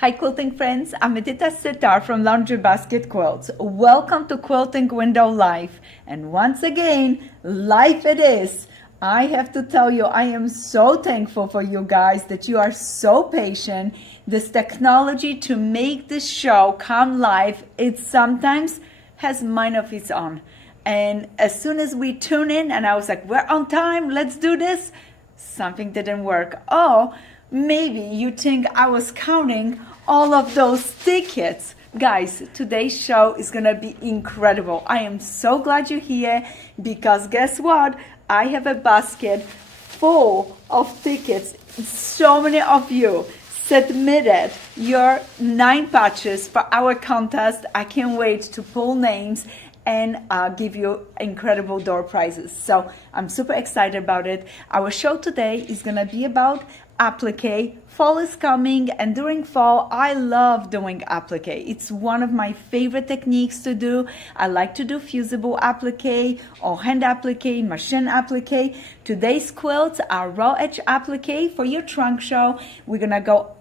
Hi quilting friends, I'm Edyta Sitar from Laundry Basket Quilts. Welcome to Quilting Window Live. And once again, live it is. I have to tell you, I am so thankful for you guys that you are so patient. This technology to make this show come live, it sometimes has mind of its own. And as soon as we tune in and I was like, we're on time, let's do this, something didn't work. Oh, maybe you think I was counting all of those tickets. Guys, today's show is gonna be incredible. I am so glad you're here because guess what? I have a basket full of tickets. So many of you submitted your 9 patches for our contest. I can't wait to pull names and give you incredible door prizes. So I'm super excited about it. Our show today is gonna be about applique. Fall is coming, and during fall I love doing applique. It's one of my favorite techniques to do. I like to do fusible applique or hand applique, machine applique. Today's quilts are raw edge applique for your trunk show. We're gonna go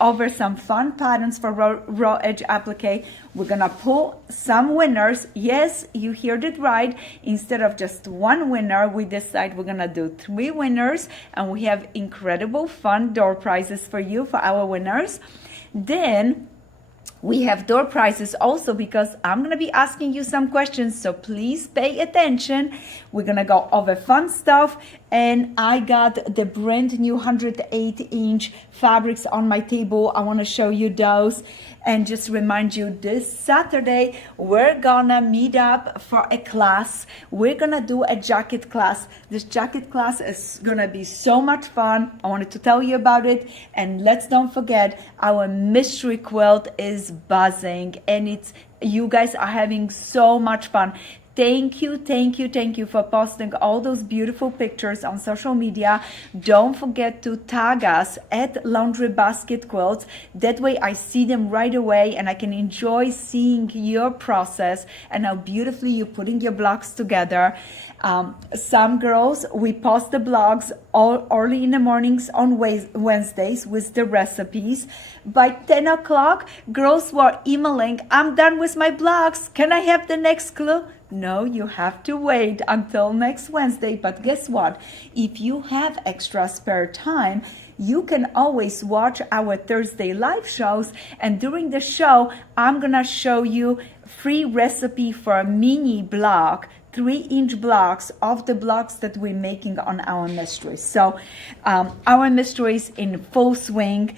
over some fun patterns for raw edge applique. We're gonna pull some winners. Yes, you heard it right. Instead of just one winner, we decide we're gonna do 3 winners, and we have incredible fun door prizes for you, for our winners. Then we have door prizes also because I'm going to be asking you some questions, so please pay attention. We're going to go over fun stuff, and I got the brand new 108-inch fabrics on my table. I want to show you those and just remind you this Saturday we're gonna meet up for a class. We're gonna do a jacket class. This jacket class is gonna be so much fun. I wanted to tell you about it, and let's don't forget our mystery quilt is buzzing, and you guys are having so much fun. Thank you for posting all those beautiful pictures on social media. Don't forget to tag us at Laundry Basket Quilts. That way I see them right away and I can enjoy seeing your process and how beautifully you're putting your blocks together. Some girls, we post the blogs all early in the mornings on Wednesdays with the recipes. By 10 o'clock, girls were emailing, I'm done with my blogs. Can I have the next clue? No, you have to wait until next Wednesday. But guess what? If you have extra spare time, you can always watch our Thursday live shows. And during the show, I'm gonna show you free recipe for a mini block, 3-inch blocks of the blocks that we're making on our mysteries. So our mysteries in full swing.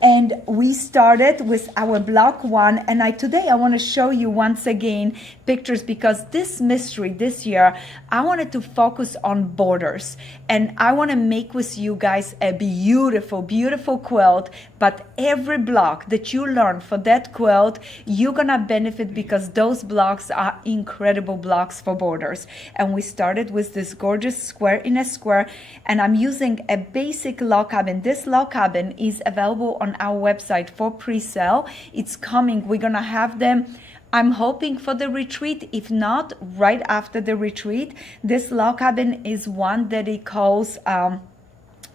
And we started with our block 1, and today I want to show you once again pictures because this mystery this year I wanted to focus on borders, and I want to make with you guys a beautiful quilt. But every block that you learn for that quilt, you're gonna benefit because those blocks are incredible blocks for borders. And we started with this gorgeous square in a square, and I'm using a basic log cabin. This log cabin is available on our website for pre-sale. It's coming. We're gonna have them, I'm hoping, for the retreat. If not, right after the retreat. This log cabin is one that it calls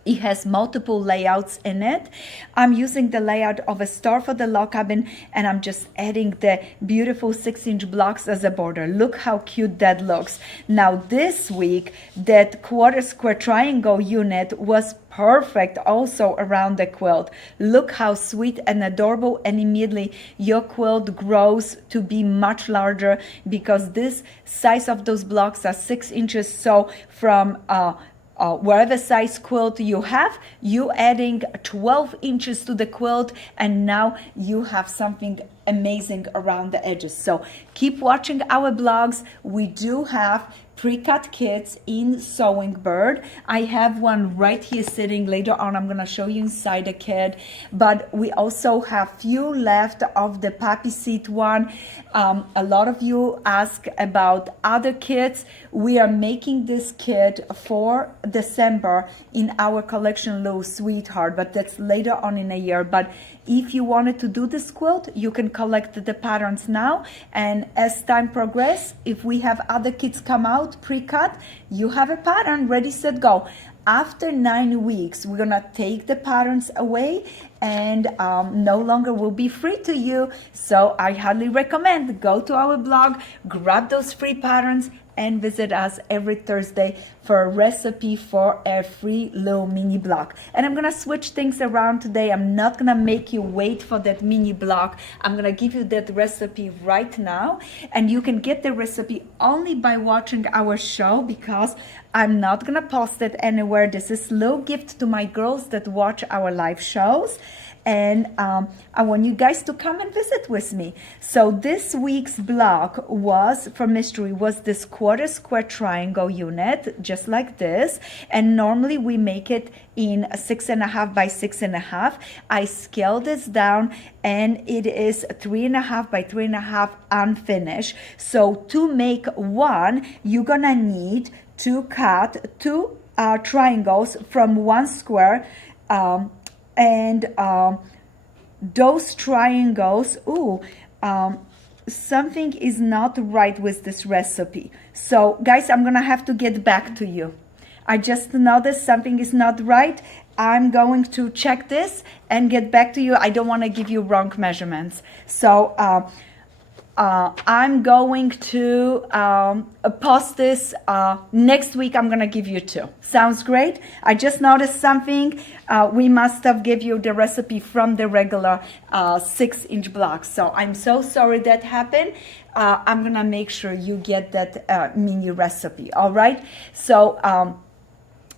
it has multiple layouts in it. I'm using the layout of a store for the log cabin, and I'm just adding the beautiful 6-inch blocks as a border. Look how cute that looks. Now this week, that quarter square triangle unit was perfect also around the quilt. Look how sweet and adorable, and immediately your quilt grows to be much larger because this size of those blocks are 6 inches. So from whatever size quilt you have, you adding 12 inches to the quilt, and now you have something amazing around the edges. So keep watching our blogs. We do have pre-cut kits in Sewing Bird. I have one right here sitting. Later on I'm gonna show you inside the kit, but we also have few left of the poppy seed one. A lot of you ask about other kits. We are making this kit for December in our collection Little Sweetheart, but that's later on in a year. But if you wanted to do this quilt, you can collect the patterns now, and as time progresses, if we have other kits come out pre-cut, you have a pattern ready, set, go. After 9 weeks, we're gonna take the patterns away and no longer will be free to you. So I highly recommend go to our blog, grab those free patterns, and visit us every Thursday for a recipe for a free little mini block. And I'm gonna switch things around today. I'm not gonna make you wait for that mini block. I'm gonna give you that recipe right now, and you can get the recipe only by watching our show, because I'm not gonna post it anywhere. This is a little gift to my girls that watch our live shows. And I want you guys to come and visit with me. So this week's block was, for mystery, was this quarter square triangle unit, just like this. And normally we make it in 6.5 by 6.5. I scaled this down, and it is 3.5 by 3.5 unfinished. So to make one, you're gonna need to cut two triangles from one square, those triangles, something is not right with this recipe. So guys, I'm gonna have to get back to you. I just noticed something is not right. I'm going to check this and get back to you. I don't want to give you wrong measurements. So I'm going to post this next week. I'm gonna give you two. Sounds great? I just noticed something. We must have give you the recipe from the regular 6-inch block. So I'm so sorry that happened. I'm gonna make sure you get that mini recipe. All right. So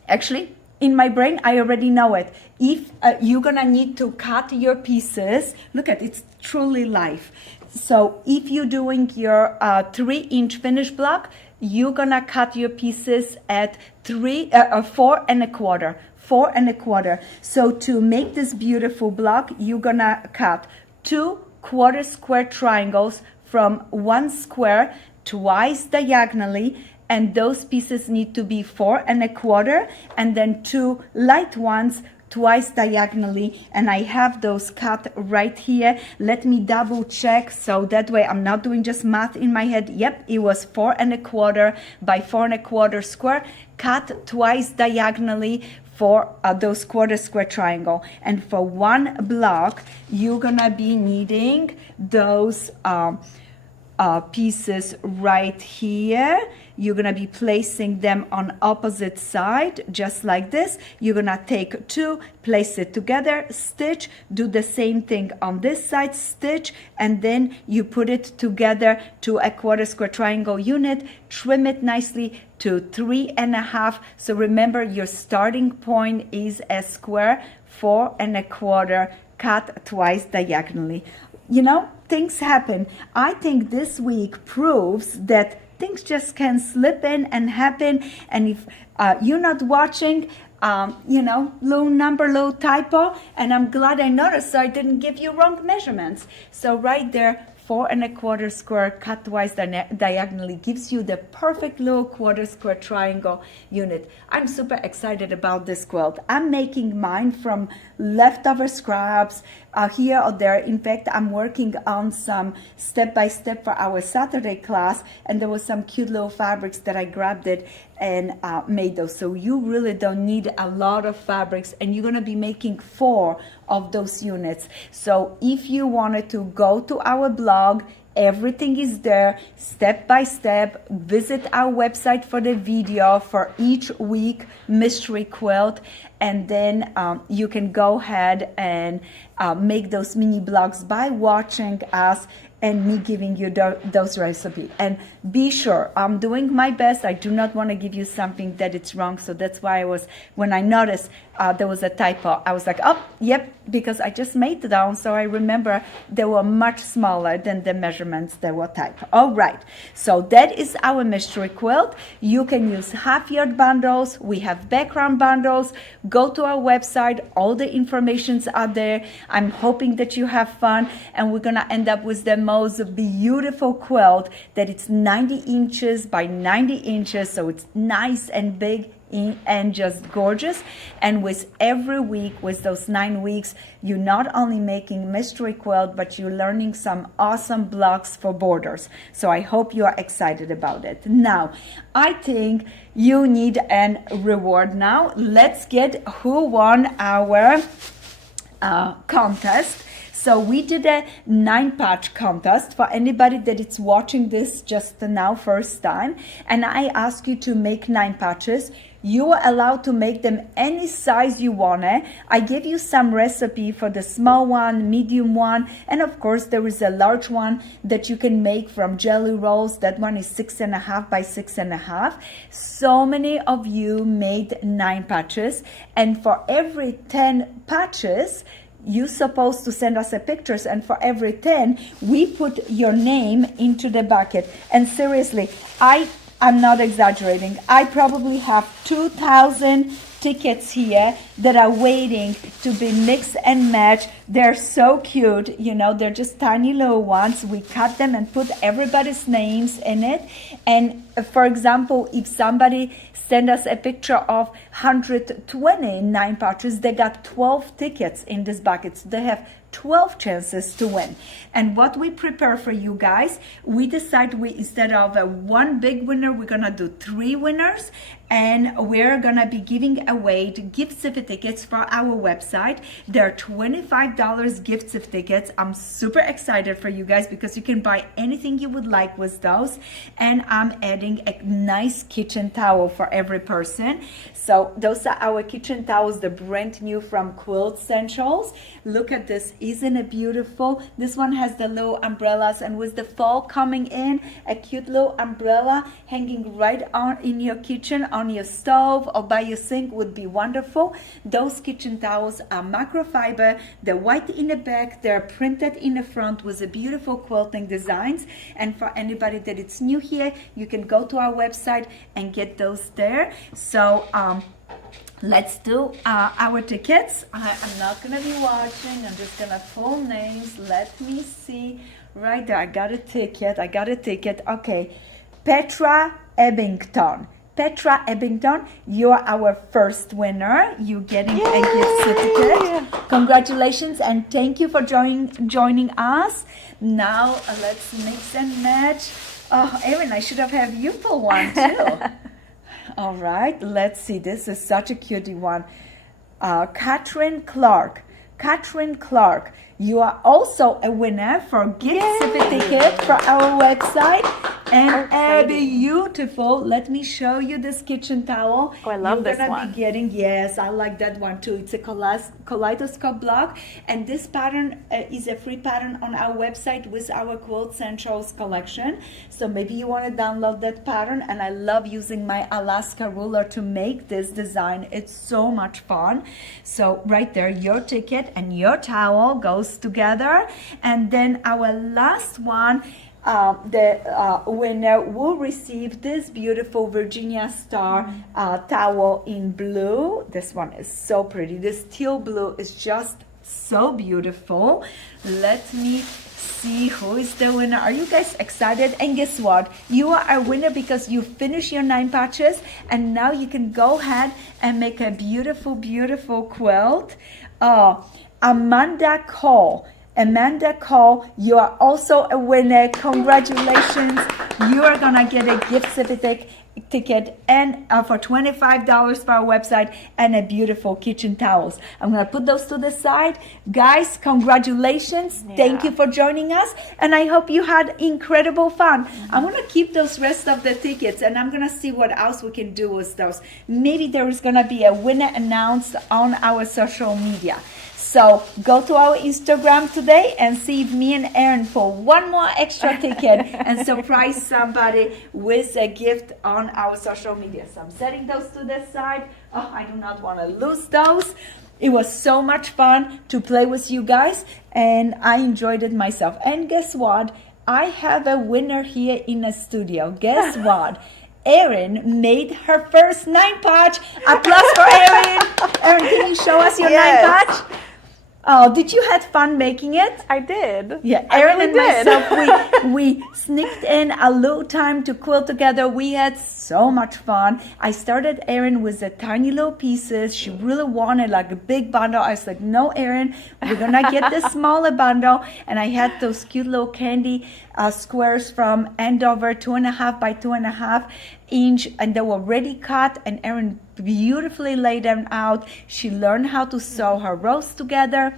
actually, in my brain, I already know it. If you're gonna need to cut your pieces, look at it's truly live. So if you're doing your 3-inch finished block, you're gonna cut your pieces at 4 1/4. 4 1/4. So to make this beautiful block, you're gonna cut 2 quarter square triangles from one square twice diagonally, and those pieces need to be 4 1/4, and then 2 light ones twice diagonally, and I have those cut right here. Let me double check, so that way I'm not doing just math in my head. Yep, it was 4 1/4 by 4 1/4 square, cut twice diagonally for those quarter square triangle. And for one block, you're gonna be needing those pieces right here. You're gonna be placing them on opposite side, just like this. You're gonna take two, place it together, stitch, do the same thing on this side, stitch, and then you put it together to a quarter square triangle unit, trim it nicely to 3 1/2. So remember, your starting point is a square, 4 1/4, cut twice diagonally. You know, things happen. I think this week proves that things just can slip in and happen. And if you're not watching, little number, little typo, and I'm glad I noticed, so I didn't give you wrong measurements. So right there, 4 1/4 square cut twice diagonally gives you the perfect little quarter square triangle unit. I'm super excited about this quilt. I'm making mine from leftover scraps here or there. In fact, I'm working on some step-by-step for our Saturday class, and there was some cute little fabrics that I grabbed it and made those. So you really don't need a lot of fabrics, and you're gonna be making 4 of those units. So if you wanted to go to our blog, everything is there step by step. Visit our website for the video for each week mystery quilt, and then you can go ahead and make those mini blogs by watching us and me giving you those recipes. And be sure, I'm doing my best. I do not want to give you something that it's wrong. So that's why when I noticed there was a typo, I was like, oh, yep, because I just made it down. So I remember they were much smaller than the measurements that were typed. All right, so that is our mystery quilt. You can use half-yard bundles. We have background bundles. Go to our website. All the informations are there. I'm hoping that you have fun, and we're gonna end up with the most beautiful quilt that it's 90 inches by 90 inches, so it's nice and big, and just gorgeous. And with every week, with those 9 weeks, you're not only making mystery quilt, but you're learning some awesome blocks for borders. So I hope you are excited about it. Now, I think you need a reward now. Let's get who won our contest. So we did a 9-patch contest for anybody that is watching this just now first time, and I ask you to make 9 patches. You are allowed to make them any size you want. I give you some recipe for the small one, medium one, and of course there is a large one that you can make from jelly rolls. That one is 6.5 by 6.5. So many of you made 9 patches, and for every 10 patches, you're supposed to send us a pictures, and for every 10, we put your name into the bucket. And seriously, I'm not exaggerating. I probably have 2,000 tickets here that are waiting to be mixed and matched. They're so cute, you know, they're just tiny little ones. We cut them and put everybody's names in it. And for example, if somebody send us a picture of 120 9-patches, they got 12 tickets in this bucket. So they have 12 chances to win. And what we prepare for you guys, we decide instead of one big winner, we're gonna do 3 winners, and we're gonna be giving away gift certificates for our website. They're $25 gift certificates. I'm super excited for you guys because you can buy anything you would like with those. And I'm adding a nice kitchen towel for every person. So those are our kitchen towels, the brand new from Quilt Centrals. Look at this, isn't it beautiful? This one has the little umbrellas, and with the fall coming in, a cute little umbrella hanging right on in your kitchen, on your stove or by your sink would be wonderful. Those kitchen towels are microfiber. They're white in the back, they're printed in the front with the beautiful quilting designs. And for anybody that is new here, you can go to our website and get those there. So let's do our tickets. I'm not gonna be watching, I'm just gonna pull names. Let me see. Right there, I got a ticket. Okay, Petra Ebbington. Petra Ebbington, you are our first winner. You're getting a gift certificate. Congratulations, and thank you for joining us. Now let's mix and match. Oh, Erin, I should have had you pull one too. All right, let's see. This is such a cutie one. Katrin Clark. You are also a winner for gift certificate for our website. And a beautiful, let me show you this kitchen towel. Oh, I love this one. You're gonna be getting, yes, I like that one too. It's a kaleidoscope block, and this pattern is a free pattern on our website with our Quilt Centrals collection. So maybe you want to download that pattern. And I love using my Alaska ruler to make this design. It's so much fun. So right there, your ticket and your towel goes together. And then our last one, the winner will receive this beautiful Virginia Star towel in blue. This one is so pretty. This teal blue is just so beautiful. Let me see who is the winner. Are you guys excited? And guess what? You are a winner because you finished your 9 patches, and now you can go ahead and make a beautiful, beautiful quilt. Amanda Cole, you are also a winner. Congratulations. You are gonna get a gift certificate and for $25 for our website and a beautiful kitchen towels. I'm gonna put those to the side. Guys, congratulations. Thank you for joining us, and I hope you had incredible fun. I'm gonna keep those rest of the tickets, and I'm gonna see what else we can do with those. Maybe there is gonna be a winner announced on our social media. So go to our Instagram today and see if me and Erin pull one more extra ticket and surprise somebody with a gift on our social media. So I'm setting those to the side. Oh, I do not want to lose those. It was so much fun to play with you guys, and I enjoyed it myself. And guess what? I have a winner here in the studio. Guess what? Erin made her first 9 patch. Applause for Erin. Erin, can you show us your 9 patch? Oh, did you had fun making it? I did. Yeah, I Erin really and did. myself, we sneaked in a little time to quilt together. We had so much fun. I started Erin with the tiny little pieces. She really wanted like a big bundle. I was like, no, Erin, we're gonna get the smaller bundle. And I had those cute little candy squares from Andover, 2.5 by 2.5 inch, and they were ready cut, and Erin beautifully laid them out. She learned how to sew her rows together,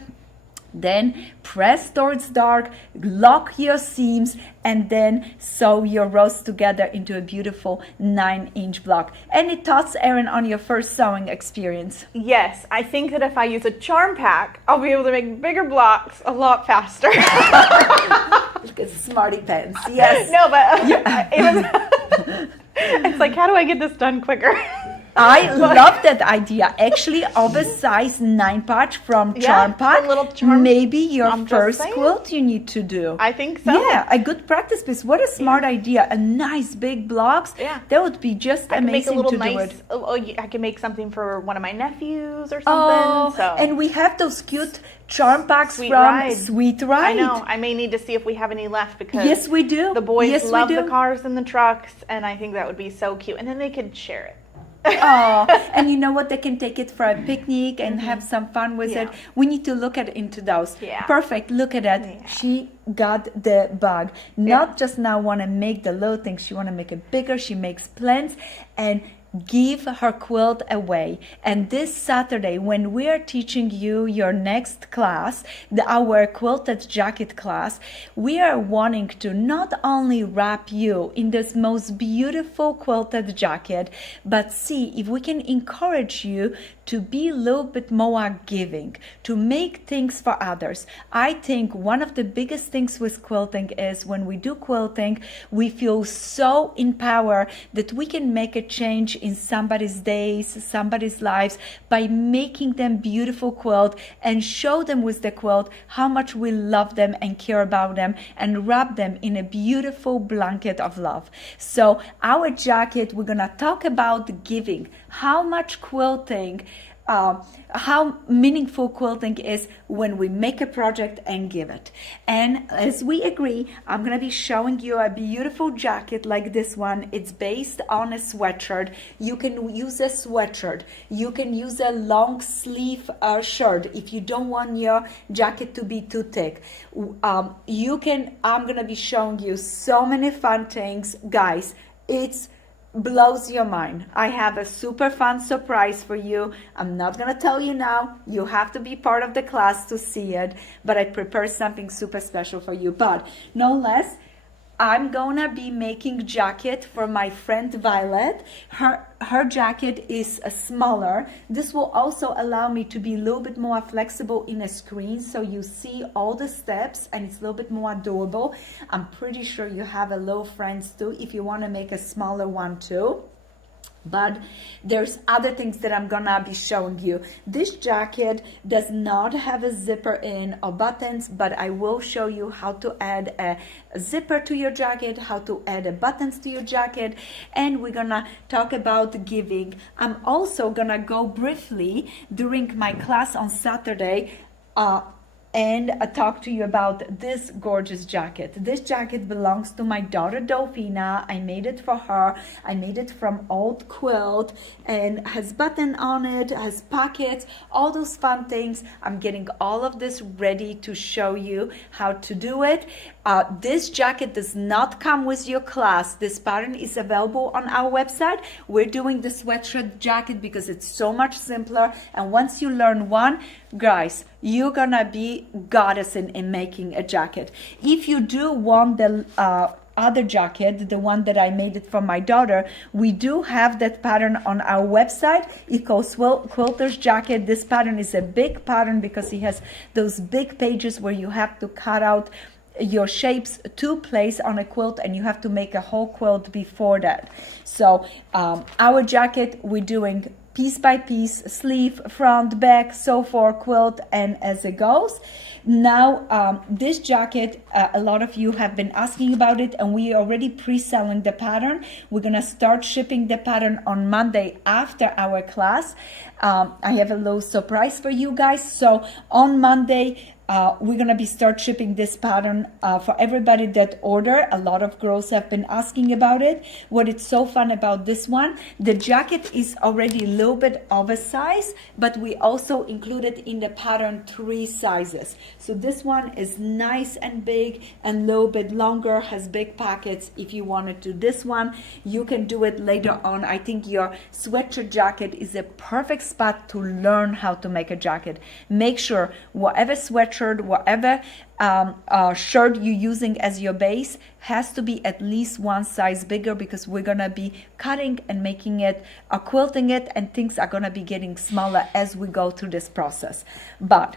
then press towards dark, lock your seams, and then sew your rows together into a beautiful 9-inch block. Any thoughts, Erin, on your first sewing experience? Yes, I think that if I use a charm pack, I'll be able to make bigger blocks a lot faster. Look at smarty pants. Yes. No, but it was, it's like, how do I get this done quicker? I love that idea. Actually, oversized 9-patch from Charm Pack. a little charm. Maybe your I'm just first saying. quilt you need to do. I think so. Yeah, a good practice piece. What a smart idea. A nice big blocks. Yeah. That would be just I can make a amazing little to nice. do it. I can make something for one of my nephews or something. Oh, so. and we have those cute charm packs Sweet from Ride. Sweet Ride. I know. I may need to see if we have any left because Yes, we do. the boys Yes, we love do. the cars and the trucks, and I think that would be so cute. And then they could share it. Oh, and you know what? They can take it for a picnic and have some fun with it. Yeah. We need to look into those. Yeah. Perfect. Look at that. Yeah. She got the bug. Not just now want to make the little things. She want to make it bigger. She makes plans and give her quilt away. And this Saturday, when we are teaching you your next class, our quilted jacket class, we are wanting to not only wrap you in this most beautiful quilted jacket, but see if we can encourage you to be a little bit more giving, to make things for others. I think one of the biggest things with quilting is when we do quilting, we feel so empowered that we can make a change in somebody's days, somebody's lives by making them beautiful quilt and show them with the quilt how much we love them and care about them and wrap them in a beautiful blanket of love. So our jacket, we're gonna talk about giving, how much quilting, how meaningful quilting is when we make a project and give it. And as we agree, I'm going to be showing you a beautiful jacket like this one. It's based on a sweatshirt. You can use a sweatshirt. You can use a long sleeve shirt if you don't want your jacket to be too thick. I'm going to be showing you so many fun things. Guys, it's blows your mind. I have a super fun surprise for you. I'm not gonna tell you now. You have to be part of the class to see it, but I prepared something super special for you. But no less, I'm gonna be making jacket for my friend Violet. Her jacket is smaller. This will also allow me to be a little bit more flexible in a screen, so you see all the steps and it's a little bit more doable. I'm pretty sure you have a little friends too if you want to make a smaller one too. But there's other things that I'm gonna be showing you. This jacket does not have a zipper in or buttons, but I will show you how to add a zipper to your jacket, how to add buttons to your jacket, and we're gonna talk about giving. I'm also gonna go briefly during my class on Saturday and talk to you about this gorgeous jacket. This jacket belongs to my daughter Delphina. I made it for her. I made it from old quilt and has button on it, has pockets, all those fun things. I'm getting all of this ready to show you how to do it. This jacket does not come with your class. This pattern is available on our website. We're doing the sweatshirt jacket because it's so much simpler. And once you learn one, guys, you're gonna be goddess in making a jacket. If you do want the other jacket, the one that I made it for my daughter, we do have that pattern on our website. It calls Quilter's Jacket. This pattern is a big pattern because it has those big pages where you have to cut out your shapes to place on a quilt and you have to make a whole quilt before that. So our jacket, we're doing piece by piece, sleeve, front, back, so forth, quilt, and as it goes. Now, this jacket, a lot of you have been asking about it, and we are already pre-selling the pattern. We're gonna start shipping the pattern on Monday after our class. I have a little surprise for you guys. So on Monday, we're gonna be start shipping this pattern for everybody that order. A lot of girls have been asking about it. What is so fun about this one, the jacket is already a little bit oversized, but we also included in the pattern 3 sizes. So this one is nice and big and a little bit longer, has big pockets. If you want to do this one, you can do it later on. I think your sweatshirt jacket is a perfect spot to learn how to make a jacket. Make sure whatever sweatshirt, whatever shirt you're using as your base has to be at least 1 size bigger, because we're gonna be cutting and making it, quilting it, and things are gonna be getting smaller as we go through this process. But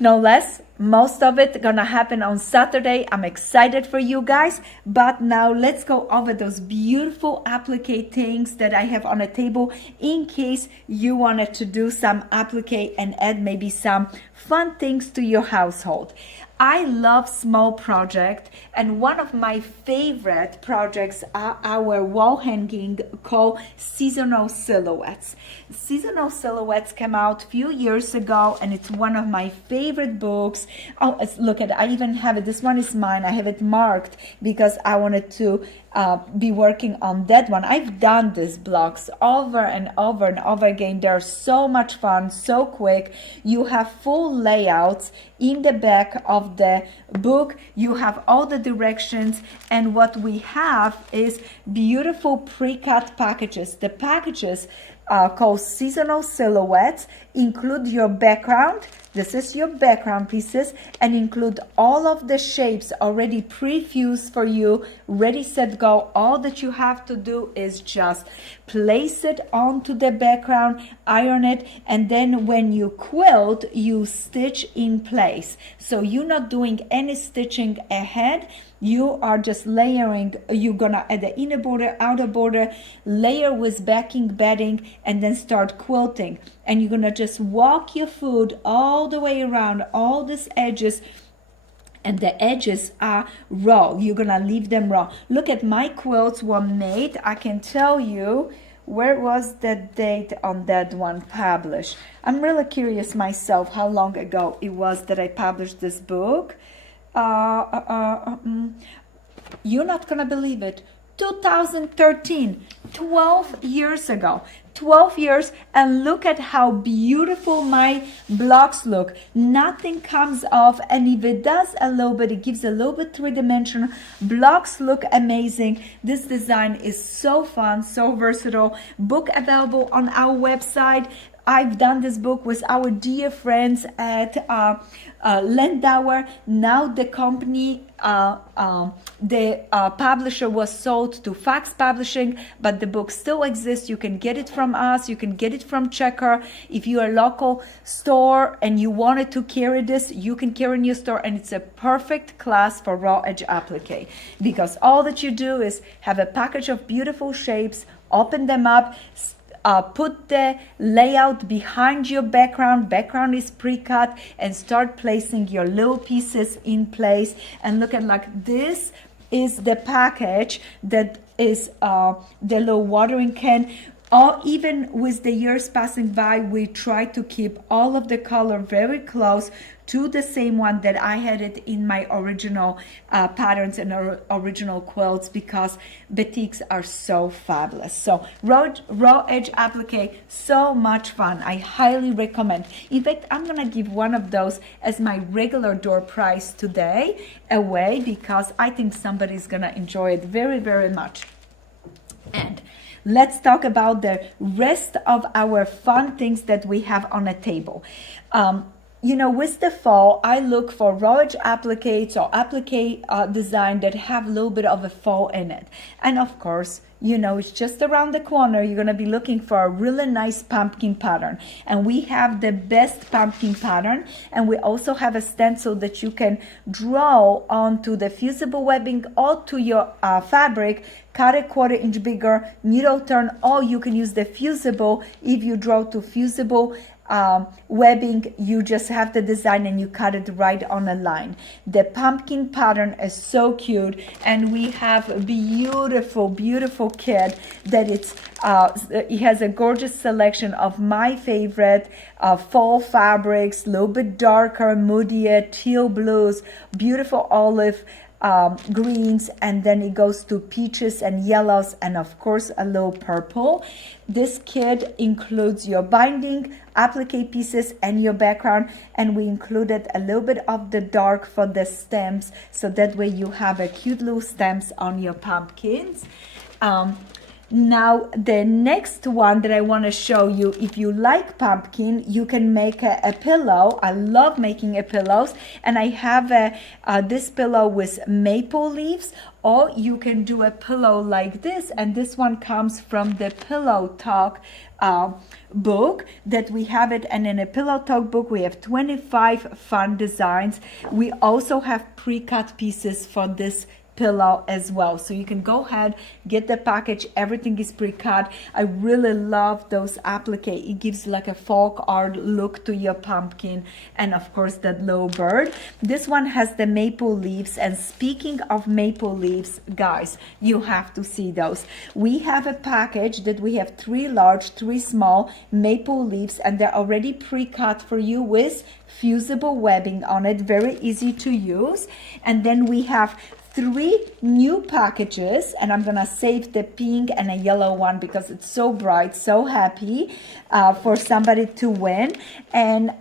no less, most of it gonna happen on Saturday. I'm excited for you guys. But now let's go over those beautiful applique things that I have on the table in case you wanted to do some applique and add maybe some fun things to your household. I love small project, and one of my favorite projects are our wall hanging called Seasonal Silhouettes. Seasonal Silhouettes came out a few years ago, and it's one of my favorite books. Oh, look at it. I even have it. This one is mine. I have it marked because I wanted to be working on that one. I've done these blocks over and over and over again. They're so much fun, so quick. You have full layouts in the back of the book. You have all the directions, and what we have is beautiful pre-cut packages. The packages called Seasonal Silhouettes include your background. This is your background pieces, and include all of the shapes already pre-fused for you, ready, set, go. All that you have to do is just place it onto the background, iron it, and then when you quilt, you stitch in place. So you're not doing any stitching ahead. You are just layering. You're gonna add the inner border, outer border, layer with backing, bedding, and then start quilting. And you're gonna just walk your foot all the way around all these edges, and the edges are raw. You're gonna leave them raw. Look at my quilts were made. I can tell you, where was the date on that one published? I'm really curious myself how long ago it was that I published this book. You're not gonna believe it. 2013, 12 years ago. 12 years, and look at how beautiful my blocks look. Nothing comes off, and if it does a little bit, it gives a little bit 3-dimensional. Blocks look amazing. This design is so fun, so versatile. Book available on our website. I've done this book with our dear friends at Landauer. Now the company, the publisher was sold to Fox Publishing, but the book still exists. You can get it from us. You can get it from Checker. If you're a local store and you wanted to carry this, you can carry in your store, and it's a perfect class for raw edge applique, because all that you do is have a package of beautiful shapes, open them up, put the layout behind your background. Background is pre-cut, and start placing your little pieces in place. And look at, like, this is the package that is the little watering can. Even with the years passing by, we try to keep all of the color very close to the same one that I had it in my original patterns and original quilts, because batiks are so fabulous. So raw edge applique, so much fun. I highly recommend. In fact, I'm gonna give one of those as my regular door price today away, because I think somebody's gonna enjoy it very, very much. And let's talk about the rest of our fun things that we have on the table. you know, with the fall, I look for raw edge appliques or applique design that have a little bit of a fall in it. And of course, you know, it's just around the corner. You're going to be looking for a really nice pumpkin pattern. And we have the best pumpkin pattern. And we also have a stencil that you can draw onto the fusible webbing or to your fabric, cut a 1/4 inch bigger, needle turn, or you can use the fusible. If you draw to fusible webbing, you just have the design and you cut it right on a line. The pumpkin pattern is so cute, and we have a beautiful kit that it has a gorgeous selection of my favorite fall fabrics, a little bit darker, moodier, teal blues, beautiful olive greens, and then it goes to peaches and yellows, and of course a little purple. This kit includes your binding, applique pieces, and your background, and we included a little bit of the dark for the stems, so that way you have a cute little stems on your pumpkins. Now, the next one that I want to show you, if you like pumpkin, you can make a pillow. I love making pillows, and I have this pillow with maple leaves, or you can do a pillow like this, and this one comes from the Pillow Talk book that we have it. And in a Pillow Talk book, we have 25 fun designs. We also have pre-cut pieces for this pillow as well, so you can go ahead, get the package, everything is pre-cut. I really love those applique. It gives like a folk art look to your pumpkin, and of course that little bird. This one has the maple leaves, and speaking of maple leaves, guys, you have to see those. We have a package that we have 3 large, 3 small maple leaves, and they're already pre-cut for you with fusible webbing on it, very easy to use. And then we have 3 new packages, and I'm gonna save the pink and a yellow one because it's so bright, so happy for somebody to win. And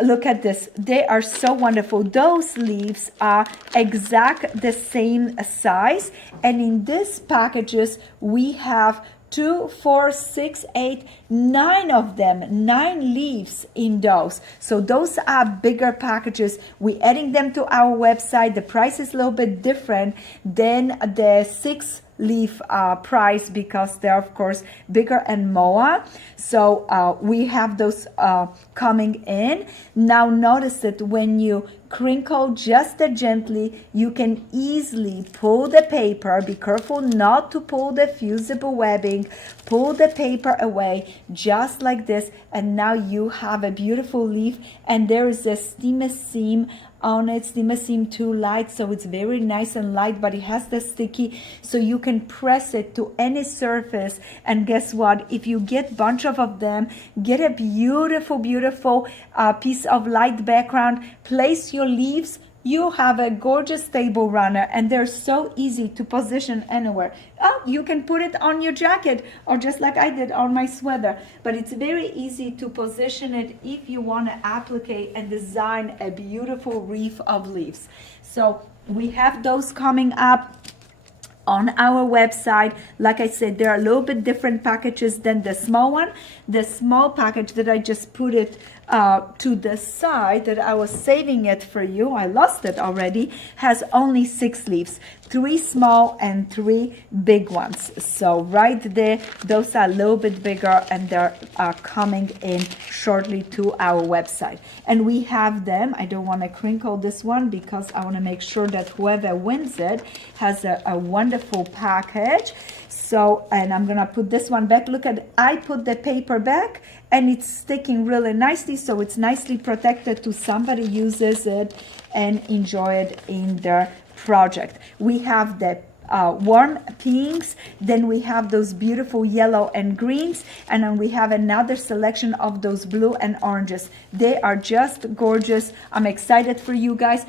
look at this, they are so wonderful. Those leaves are exact the same size, and in these packages we have 2, 4, 6, 8, 9 of them, 9 leaves in those. So those are bigger packages. We're adding them to our website. The price is a little bit different than the 6 leaf price because they're of course bigger and more. So we have those coming in. Now notice that when you crinkle just gently, you can easily pull the paper. Be careful not to pull the fusible webbing. Pull the paper away just like this, and now you have a beautiful leaf. And there is a steamer seam on it, steamer seam 2 light, so it's very nice and light, but it has the sticky, so you can press it to any surface. And guess what, if you get bunch of them, get a beautiful piece of light background, place your leaves, you have a gorgeous table runner, and they're so easy to position anywhere. Oh, you can put it on your jacket, or just like I did on my sweater, but it's very easy to position it if you want to applique and design a beautiful wreath of leaves. So we have those coming up on our website. Like I said, there are a little bit different packages than the small one. The small package that I just put it to the side, that I was saving it for you, I lost it already, has only 6 leaves, 3 small and 3 big ones. So right there, those are a little bit bigger, and they're coming in shortly to our website. And we have them, I don't want to crinkle this one because I want to make sure that whoever wins it has a wonderful package. So, and I'm gonna put this one back. Look at, I put the paper back and it's sticking really nicely, so it's nicely protected to somebody uses it and enjoy it in their project. We have the warm pinks, then we have those beautiful yellow and greens, and then we have another selection of those blue and oranges. They are just gorgeous. I'm excited for you guys.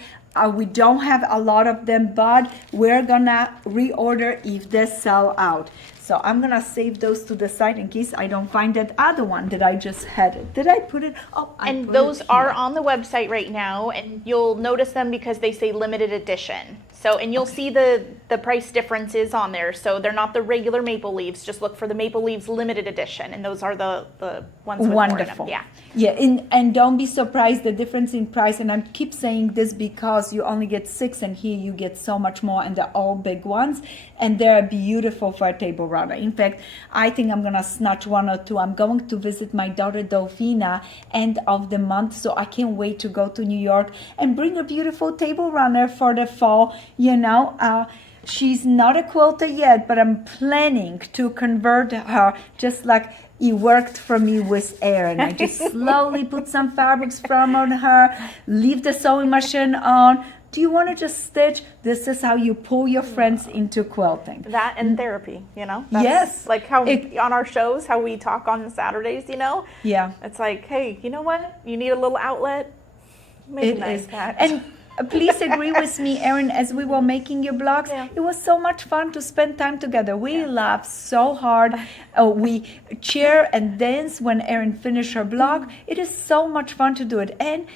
We don't have a lot of them, but we're gonna reorder if they sell out. So I'm gonna save those to the side in case I don't find that other one that I just had. Did I put it? Oh, and those are on the website right now, and you'll notice them because they say limited edition. So, and you'll see the price differences on there. So they're not the regular maple leaves. Just look for the maple leaves limited edition, and those are the ones with Wonderful. more in them. Yeah, and don't be surprised the difference in price. And I keep saying this because you only get 6, and here you get so much more, and they're all big ones, and they're beautiful for a table runner. In fact, I think I'm gonna snatch 1 or 2. I'm going to visit my daughter Delphina end of the month, so I can't wait to go to New York and bring a beautiful table runner for the fall. You know, she's not a quilter yet, but I'm planning to convert her just like it worked for me with Erin. I just slowly put some fabrics from on her, leave the sewing machine on. Do you want to just stitch? This is how you pull your friends into quilting. That and therapy, you know? That's yes. Like how on our shows, how we talk on Saturdays, you know? Yeah. It's like, hey, you know what? You need a little outlet? Make a nice patch. And please agree with me, Erin, as we were making your blogs, it was so much fun to spend time together. We laughed so hard. We cheer and dance when Erin finished her blog. It is so much fun to do it. And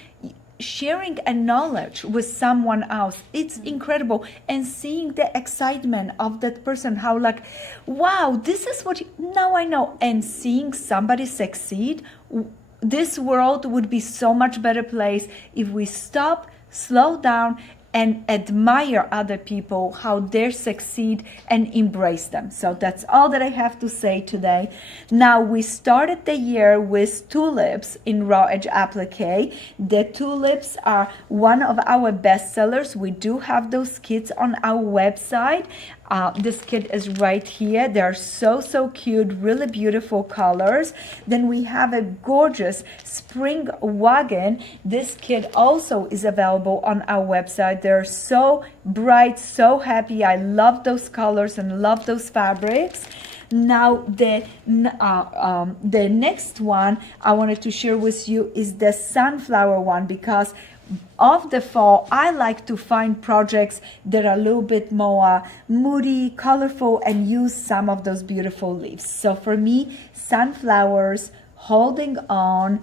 sharing a knowledge with someone else, it's incredible. And seeing the excitement of that person, how like, wow, this is what now I know. And seeing somebody succeed, this world would be so much better place if we stop, slow down, and admire other people, how they succeed, and embrace them. So that's all that I have to say today. Now, we started the year with tulips in raw edge applique. The tulips are one of our best sellers. We do have those kits on our website. This kit is right here. They're so cute, really beautiful colors. Then we have a gorgeous spring wagon. This kit also is available on our website. They're so bright, so happy. I love those colors and love those fabrics. Now the next one I wanted to share with you is the sunflower one, because of the fall, I like to find projects that are a little bit more moody, colorful, and use some of those beautiful leaves. So for me, sunflowers, holding on,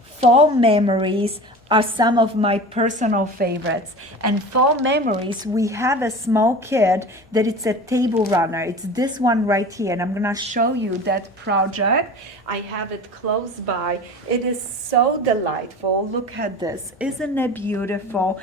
fall memories are some of my personal favorites. And fall memories, we have a small kit that it's a table runner. It's this one right here, and I'm gonna show you that project. I have it close by. It is so delightful. Look at this. Isn't it beautiful?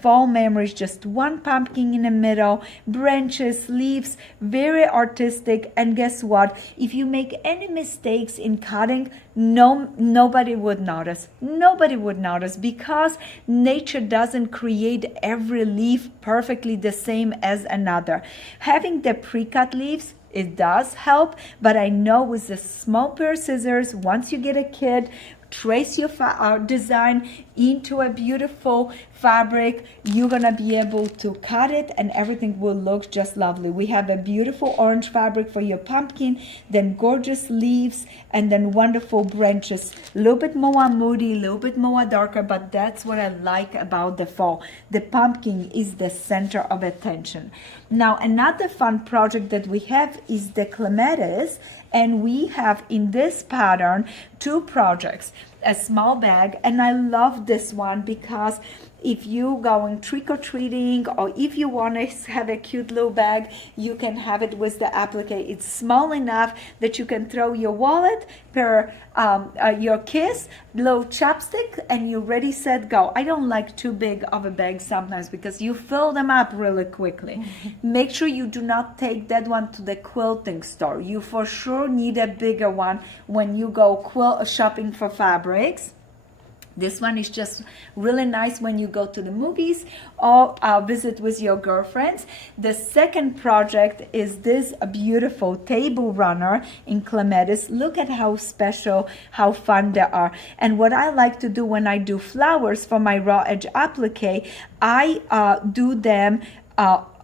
Fall memories, just one pumpkin in the middle, branches, leaves, very artistic. And guess what? If you make any mistakes in cutting, nobody would notice. Nobody would notice, because nature doesn't create every leaf perfectly the same as another. Having the pre-cut leaves, it does help, but I know with a small pair of scissors, once you get a kit, trace your design into a beautiful fabric, you're gonna be able to cut it and everything will look just lovely. We have a beautiful orange fabric for your pumpkin, then gorgeous leaves, and then wonderful branches. A little bit more moody, a little bit more darker, but that's what I like about the fall. The pumpkin is the center of attention. Now, another fun project that we have is the clematis, and we have in this pattern 2 projects. A small bag, and I love this one because if you going trick-or-treating, or if you want to have a cute little bag, you can have it with the applique. It's small enough that you can throw your wallet, your kiss, little chapstick, and you're ready, set, go. I don't like too big of a bag sometimes because you fill them up really quickly. Make sure you do not take that one to the quilting store. You for sure need a bigger one when you go quilt shopping for fabrics. This one is just really nice when you go to the movies or visit with your girlfriends. The second project is this beautiful table runner in clematis. Look at how special, how fun they are. And what I like to do when I do flowers for my raw edge applique, I do them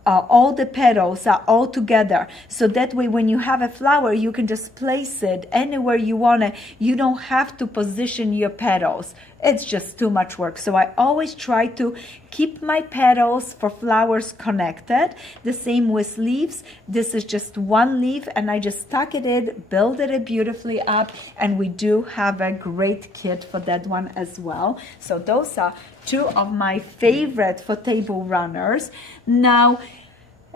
all the petals are all together, so that way when you have a flower you can just place it anywhere you want it. You don't have to position your petals. it's just too much work. So I always try to keep my petals for flowers connected. The same with leaves. This is just one leaf and I just tuck it in, build it beautifully up, and we do have a great kit for that one as well. So those are two of my favorite for table runners. Now,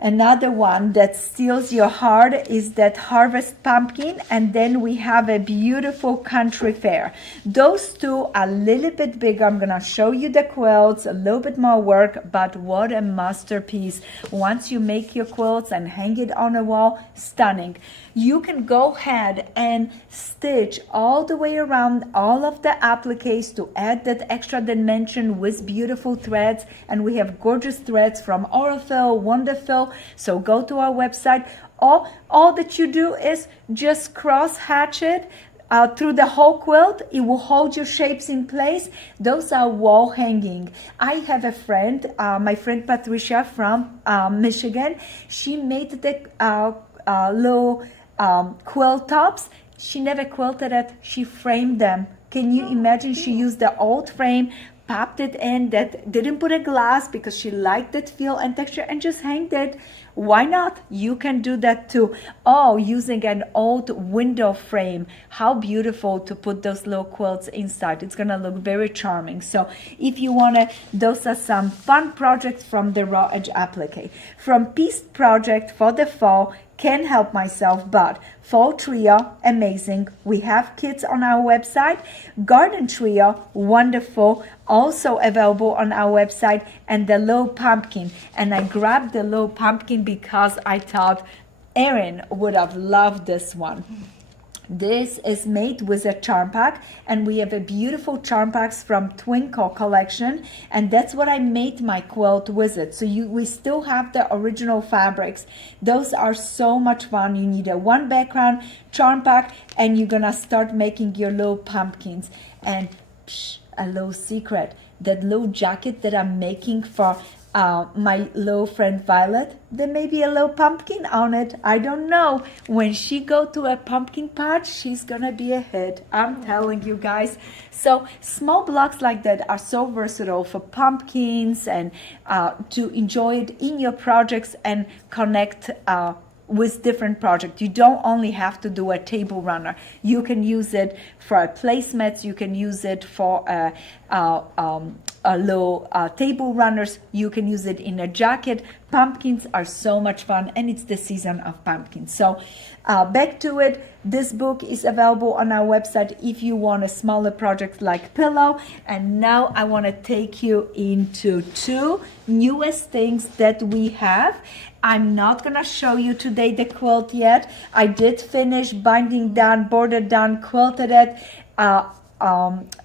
another one that steals your heart is that harvest pumpkin, and then we have a beautiful country fair. Those two are a little bit bigger. I'm gonna show you the quilts, a little bit more work, but what a masterpiece. Once you make your quilts and hang it on a wall, stunning. You can go ahead and stitch all the way around all of the appliques to add that extra dimension with beautiful threads, and we have gorgeous threads from Aurifil, Wonderfil. So go to our website. All that you do is just cross hatch it through the whole quilt. It will hold your shapes in place. Those are wall hanging. I have a friend, my friend Patricia from Michigan. She made the little quilt tops. She never quilted it. She framed them. Can you imagine? She used the old frame, popped it in, that didn't put a glass because she liked that feel and texture, and just hanged it. Why not? You can do that too. Oh, using an old window frame. How beautiful to put those little quilts inside. It's gonna look very charming. So if you wanna, those are some fun projects from the Raw Edge applique. From Piece Project for the fall, can't help myself, but Fall Trio, amazing. We have kits on our website. Garden Trio, wonderful, also available on our website. And the little pumpkin. And I grabbed the little pumpkin because I thought Erin would have loved this one. This is made with a charm pack, and we have a beautiful charm packs from Twinkle collection, and that's what I made my quilt with it. So we still have the original fabrics. Those are so much fun. You need a one background charm pack, and you're gonna start making your little pumpkins. And a little secret, that little jacket that I'm making for my little friend Violet, there may be a little pumpkin on it. I don't know. When she go to a pumpkin patch, she's gonna be a hit. I'm telling you guys. So small blocks like that are so versatile for pumpkins and to enjoy it in your projects and connect with different projects. You don't only have to do a table runner. You can use it for placemats. You can use it for little table runners. You can use it in a jacket. Pumpkins are so much fun, and it's the season of pumpkins. So back to it. This book is available on our website if you want a smaller project like pillow. And now I want to take you into two newest things that we have. I'm not gonna show you today the quilt yet. I did finish binding down, bordered down, quilted it.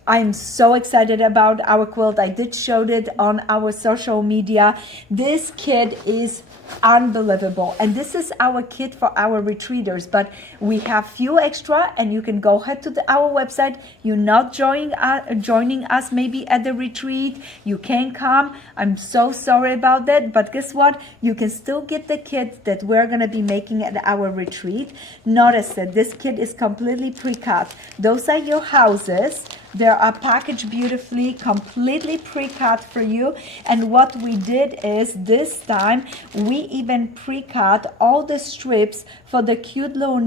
I'm so excited about our quilt. I did show it on our social media. This kit is unbelievable, and this is our kit for our retreaters, but we have few extra, and you can go ahead to our website. You're not joining us maybe at the retreat, you can't come. I'm so sorry about that, but guess what, you can still get the kit that we're going to be making at our retreat. Notice that this kit is completely pre-cut. Those are your houses. They are packaged beautifully, completely pre-cut for you. And what we did is this time we even pre-cut all the strips for the cute little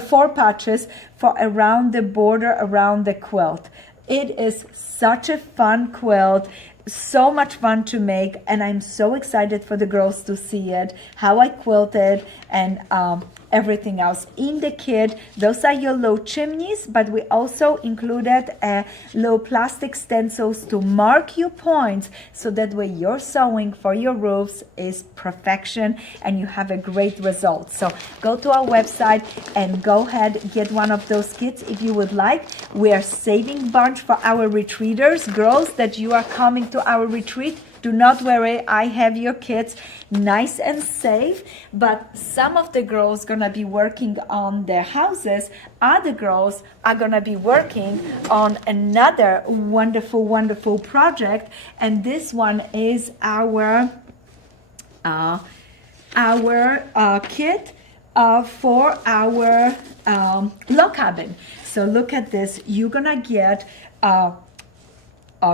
4 patches for around the border, around the quilt. It is such a fun quilt. So much fun to make, and I'm so excited for the girls to see it, how I quilted, and everything else in the kit. Those are your little chimneys, but we also included little plastic stencils to mark your points, so that way your sewing for your roofs is perfection and you have a great result. So go to our website and go ahead, get one of those kits if you would like. We are saving bunch for our retreaters. Girls that you are coming to our retreat, do not worry, I have your kits nice and safe. But some of the girls gonna be working on their houses. Other girls are gonna be working on another wonderful, wonderful project. And this one is our kit for our log cabin. So look at this. You're gonna get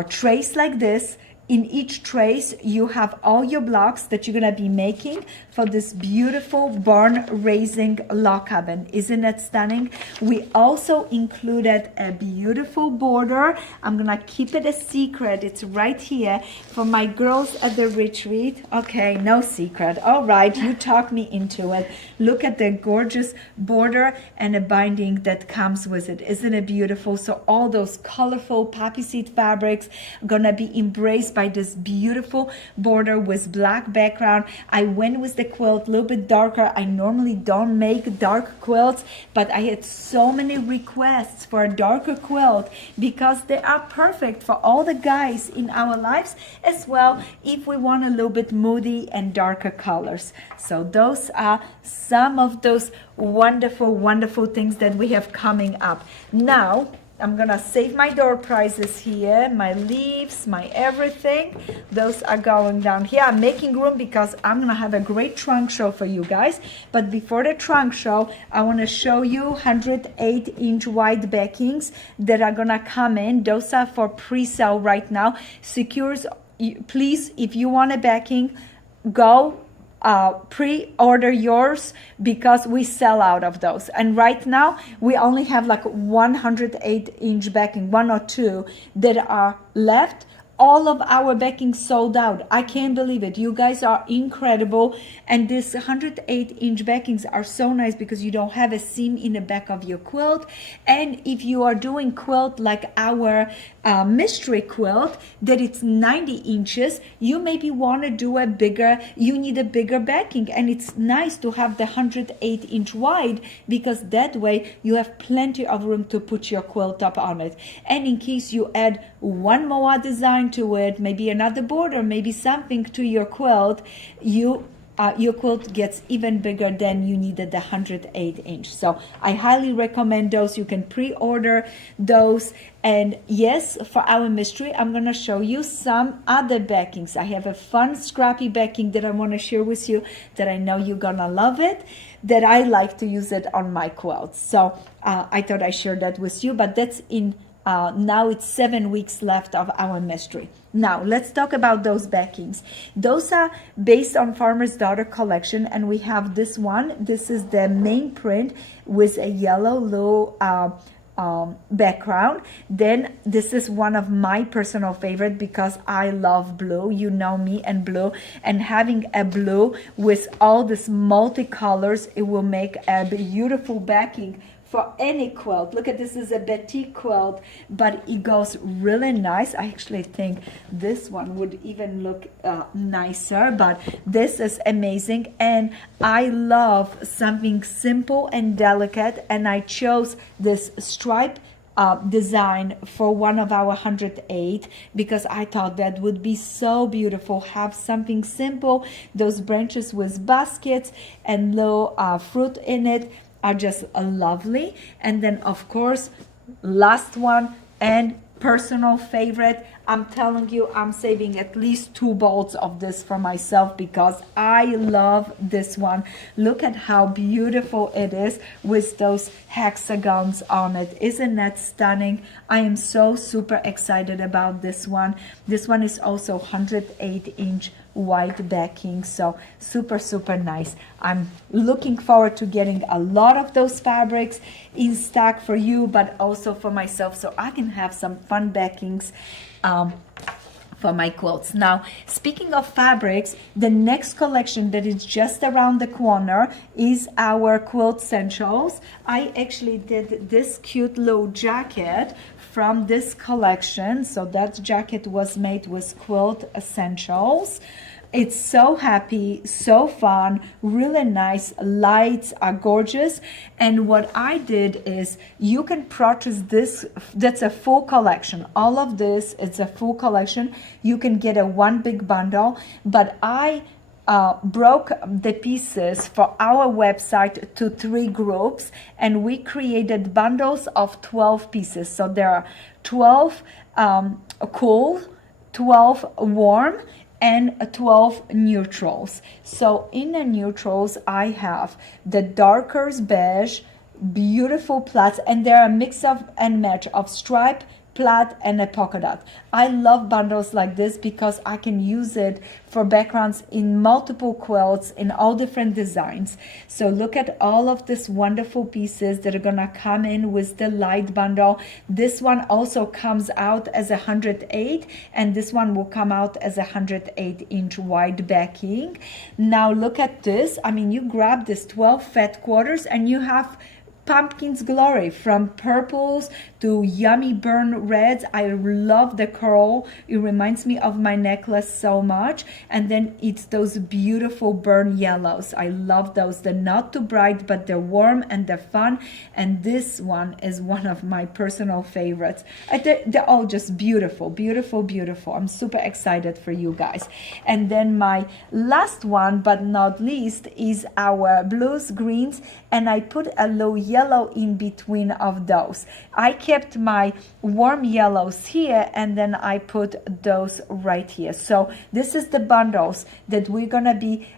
trays like this. In each trays, you have all your blocks that you're gonna be making for this beautiful barn raising log cabin. Isn't it stunning? We also included a beautiful border. I'm gonna keep it a secret. It's right here for my girls at the retreat. Okay, no secret. All right, you talked me into it. Look at the gorgeous border and a binding that comes with it. Isn't it beautiful? So all those colorful poppy seed fabrics are gonna be embraced by this beautiful border with black background. I went with the quilt a little bit darker. I normally don't make dark quilts, but I had so many requests for a darker quilt because they are perfect for all the guys in our lives as well if we want a little bit moody and darker colors. So those are some of those wonderful things that we have coming up. Now I'm gonna save my door prizes here, my leaves, my everything. Those are going down here. I'm making room because I'm gonna have a great trunk show for you guys. But before the trunk show, I wanna show you 108-inch wide backings that are gonna come in. Those are for pre-sale right now. Secures, please, if you want a backing, go pre-order yours because we sell out of those. And right now we only have like 108-inch backing, 1 or 2 that are left. All of our backing sold out. I can't believe it. You guys are incredible. And these 108-inch backings are so nice because you don't have a seam in the back of your quilt. And if you are doing quilt like our mystery quilt, that it's 90 inches, you maybe want to do a bigger, you need a bigger backing. And it's nice to have the 108-inch wide because that way you have plenty of room to put your quilt up on it. And in case you add one more design to it, maybe another border, maybe something to your quilt, your quilt gets even bigger than you needed the 108-inch. So I highly recommend those. You can pre-order those. And yes, for our mystery, I'm going to show you some other backings. I have a fun scrappy backing that I want to share with you that I know you're going to love it, that I like to use it on my quilts. So I thought I'd share that with you, but that's in now it's 7 weeks left of our mystery. Now let's talk about those backings. Those are based on Farmer's Daughter collection, and we have this one. This is the main print with a yellow little background. Then this is one of my personal favorite because I love blue. You know me and blue, and having a blue with all this multicolors, it will make a beautiful backing for any quilt. Look at this, is a batik quilt, but it goes really nice. I actually think this one would even look nicer, but this is amazing. And I love something simple and delicate, and I chose this stripe design for one of our 108 because I thought that would be so beautiful. Have something simple, those branches with baskets and little fruit in it are just lovely. And then of course, last one and personal favorite, I'm telling you, I'm saving at least 2 bolts of this for myself because I love this one. Look at how beautiful it is with those hexagons on it. Isn't that stunning? I am so super excited about this one. This one is also 108-inch white backing, so super nice. I'm looking forward to getting a lot of those fabrics in stock for you, but also for myself, so I can have some fun backings for my quilts. Now, speaking of fabrics, the next collection that is just around the corner is our Quilt Essentials. I actually did this cute little jacket from this collection. So that jacket was made with Quilt Essentials. It's so happy, so fun, really nice. Lights are gorgeous. And what I did is you can purchase this. That's a full collection. All of this, it's a full collection. You can get a one big bundle, but I broke the pieces for our website to 3 groups, and we created bundles of 12 pieces. So there are 12 cool, 12 warm, and 12 neutrals. So in the neutrals, I have the darker beige, beautiful plaits, and they're a mix of and match of stripe plaid, and a polka dot. I love bundles like this because I can use it for backgrounds in multiple quilts in all different designs. So look at all of these wonderful pieces that are gonna come in with the light bundle. This one also comes out as 108, and this one will come out as 108-inch wide backing. Now look at this. I mean, you grab this 12 fat quarters and you have pumpkin's glory, from purples to yummy burn reds. I love the curl. It reminds me of my necklace so much. And then it's those beautiful burn yellows. I love those. They're not too bright, but they're warm and they're fun. And this one is one of my personal favorites. They're all just beautiful, beautiful, beautiful. I'm super excited for you guys. And then my last one, but not least, is our blues, greens, and I put a low yellow in between of those. I kept my warm yellows here, and then I put those right here. So this is the bundles that we're gonna be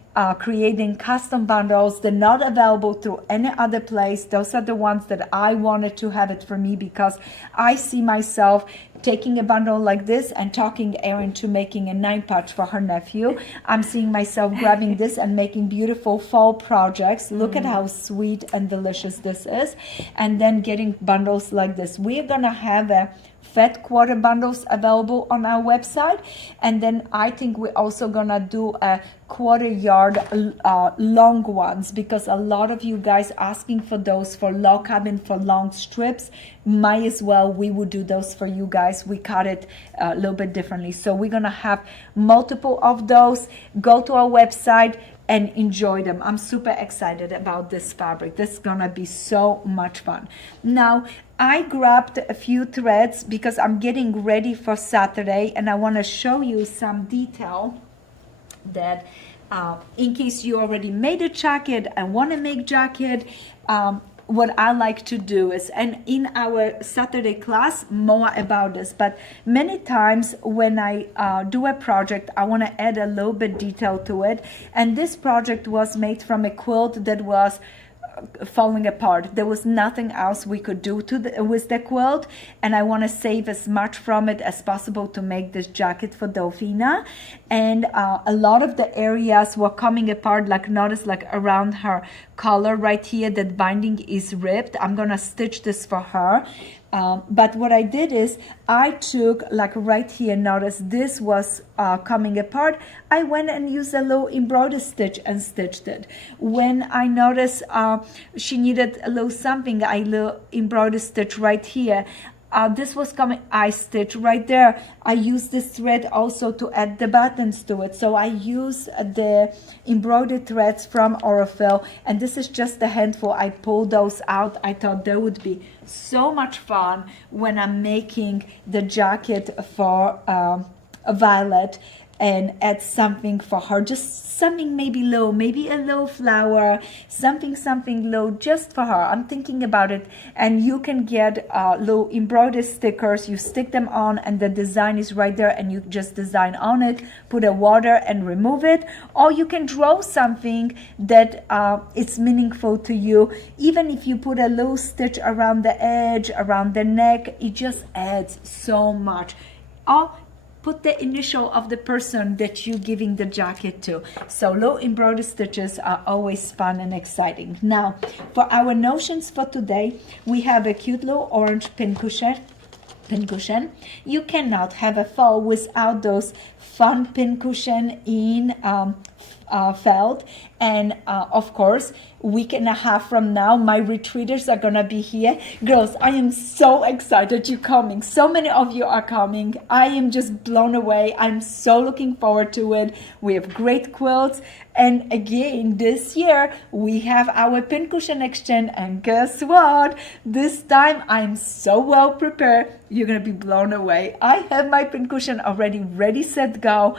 creating, custom bundles. They're not available through any other place. Those are the ones that I wanted to have it for me, because I see myself taking a bundle like this and talking Erin to making a 9-patch for her nephew. I'm seeing myself grabbing this and making beautiful fall projects. Look at how sweet and delicious this is. And then getting bundles like this. We're gonna have a fat quarter bundles available on our website, and then I think we're also gonna do a quarter yard long ones, because a lot of you guys asking for those for log cabin, for long strips. Might as well, we would do those for you guys. We cut it a little bit differently, so we're gonna have multiple of those. Go to our website and enjoy them. I'm super excited about this fabric. This is gonna be so much fun. Now, I grabbed a few threads because I'm getting ready for Saturday, and I wanna show you some detail that in case you already made a jacket and wanna make jacket, what I like to do is, and in our Saturday class, more about this, but many times when I do a project, I want to add a little bit detail to it. And this project was made from a quilt that was falling apart. There was nothing else we could do with the quilt, and I want to save as much from it as possible to make this jacket for Delphina. And a lot of the areas were coming apart, like notice like around her collar right here, that binding is ripped. I'm gonna stitch this for her. But what I did is I took, like right here, notice this was coming apart. I went and used a little embroidery stitch and stitched it. When I noticed she needed a little something, I little embroidery stitch right here. This was coming, I stitched right there. I used this thread also to add the buttons to it. So I use the embroidered threads from Orifil, and this is just a handful. I pulled those out. I thought that would be so much fun when I'm making the jacket for Violet, and add something for her, just something maybe low, maybe a low flower, something low just for her. I'm thinking about it. And you can get little embroidered stickers, you stick them on and the design is right there, and you just design on it, put a water and remove it. Or you can draw something that it's meaningful to you. Even if you put a little stitch around the edge, around the neck, it just adds so much. Or put the initial of the person that you're giving the jacket to. So low embroidery stitches are always fun and exciting. Now, for our notions for today, we have a cute little orange pincushion. You cannot have a fall without those fun pincushion in felt. And of course, week and a half from now, my retreaters are gonna be here. Girls, I am so excited you're coming. So many of you are coming. I am just blown away. I'm so looking forward to it. We have great quilts. And again, this year, we have our pincushion exchange. And guess what? This time, I'm so well prepared. You're gonna be blown away. I have my pincushion already ready, set, go.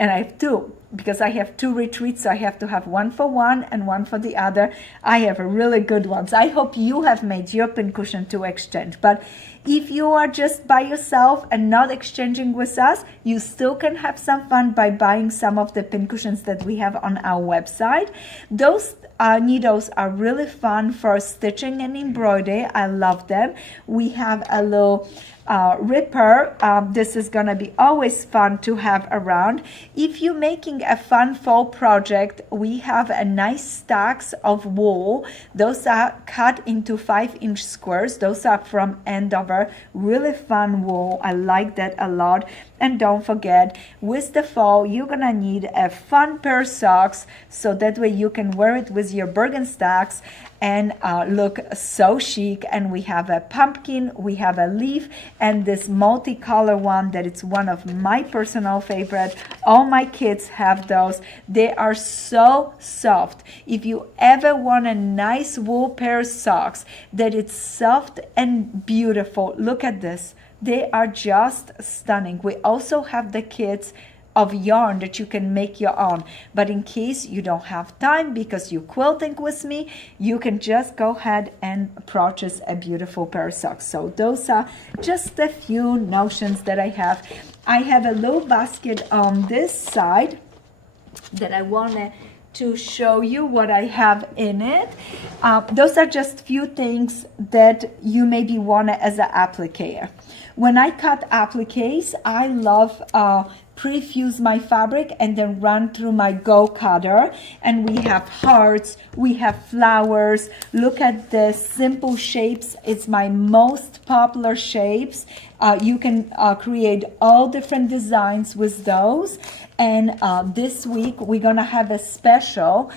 And I have two, because I have two retreats, so I have to have one for one and one for the other. I have a really good ones. I hope you have made your pincushion to exchange. But if you are just by yourself and not exchanging with us, you still can have some fun by buying some of the pincushions that we have on our website. Those needles are really fun for stitching and embroidery. I love them. We have a little ripper. This is gonna be always fun to have around. If you're making a fun fall project, we have a nice stacks of wool. Those are cut into 5-inch squares. Those are from Andover. Really fun wool. I like that a lot. And don't forget, with the fall, you're gonna need a fun pair of socks, so that way you can wear it with your Birkenstocks and look so chic. And we have a pumpkin, we have a leaf, and this multicolor one that it's one of my personal favorite. All my kids have those. They are so soft. If you ever want a nice wool pair of socks that it's soft and beautiful, look at this. They are just stunning. We also have the kits of yarn that you can make your own. But in case you don't have time because you're quilting with me, you can just go ahead and purchase a beautiful pair of socks. So those are just a few notions that I have. I have a little basket on this side that I wanted to show you what I have in it. Those are just few things that you maybe want as an applique. When I cut appliques, I love pre-fuse my fabric and then run through my go cutter. And we have hearts, we have flowers. Look at the simple shapes. It's my most popular shapes. You can create all different designs with those. And this week we're gonna have a special.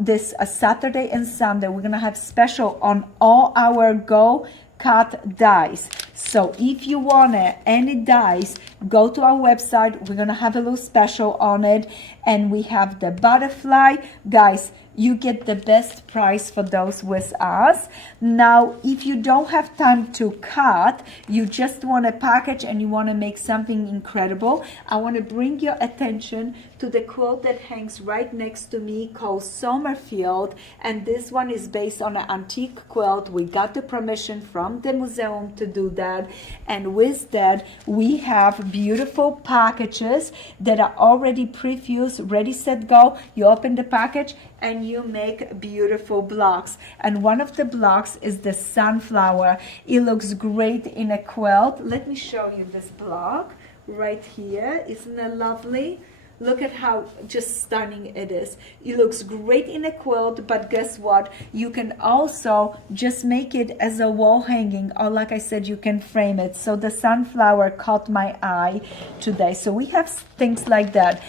This Saturday and Sunday we're gonna have special on all our go cut dies. So if you want any dies, go to our website. We're gonna have a little special on it. And we have the butterfly. Guys, you get the best price for those with us. Now, if you don't have time to cut, you just want a package and you want to make something incredible, I want to bring your attention to the quilt that hangs right next to me called Summerfield. And this one is based on an antique quilt. We got the permission from the museum to do that. And with that, we have beautiful packages that are already pre-fused, ready, set, go. You open the package and you make beautiful blocks. And one of the blocks is the sunflower. It looks great in a quilt. Let me show you this block right here. Isn't it lovely? Look at how just stunning it is. It looks great in a quilt, but guess what? You can also just make it as a wall hanging, or like I said, you can frame it. So the sunflower caught my eye today. So we have things like that.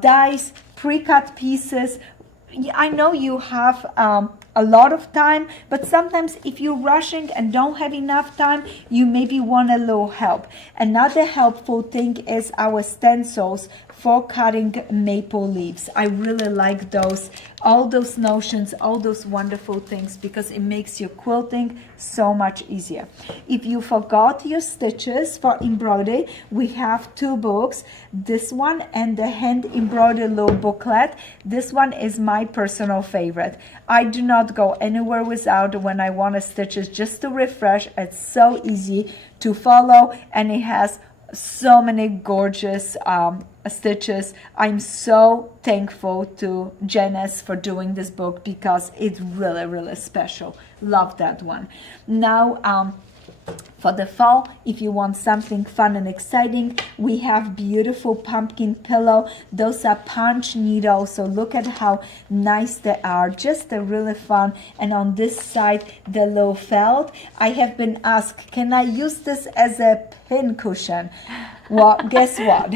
Dies, pre-cut pieces. I know you have a lot of time, but sometimes if you're rushing and don't have enough time, you maybe want a little help. Another helpful thing is our stencils for cutting maple leaves. I really like those, all those notions, all those wonderful things, because it makes your quilting so much easier. If you forgot your stitches for embroidery, we have 2 books, this one and the hand embroidered little booklet. This one is my personal favorite. I do not go anywhere without when I want to stitches just to refresh. It's so easy to follow, and it has so many gorgeous stitches. I'm so thankful to Janice for doing this book because it's really, really special. Love that one. Now, for the fall, if you want something fun and exciting, we have beautiful pumpkin pillow. Those are punch needles, so look at how nice they are. Just a really fun. And on this side, the low felt. I have been asked, can I use this as a pin cushion? Well, guess what?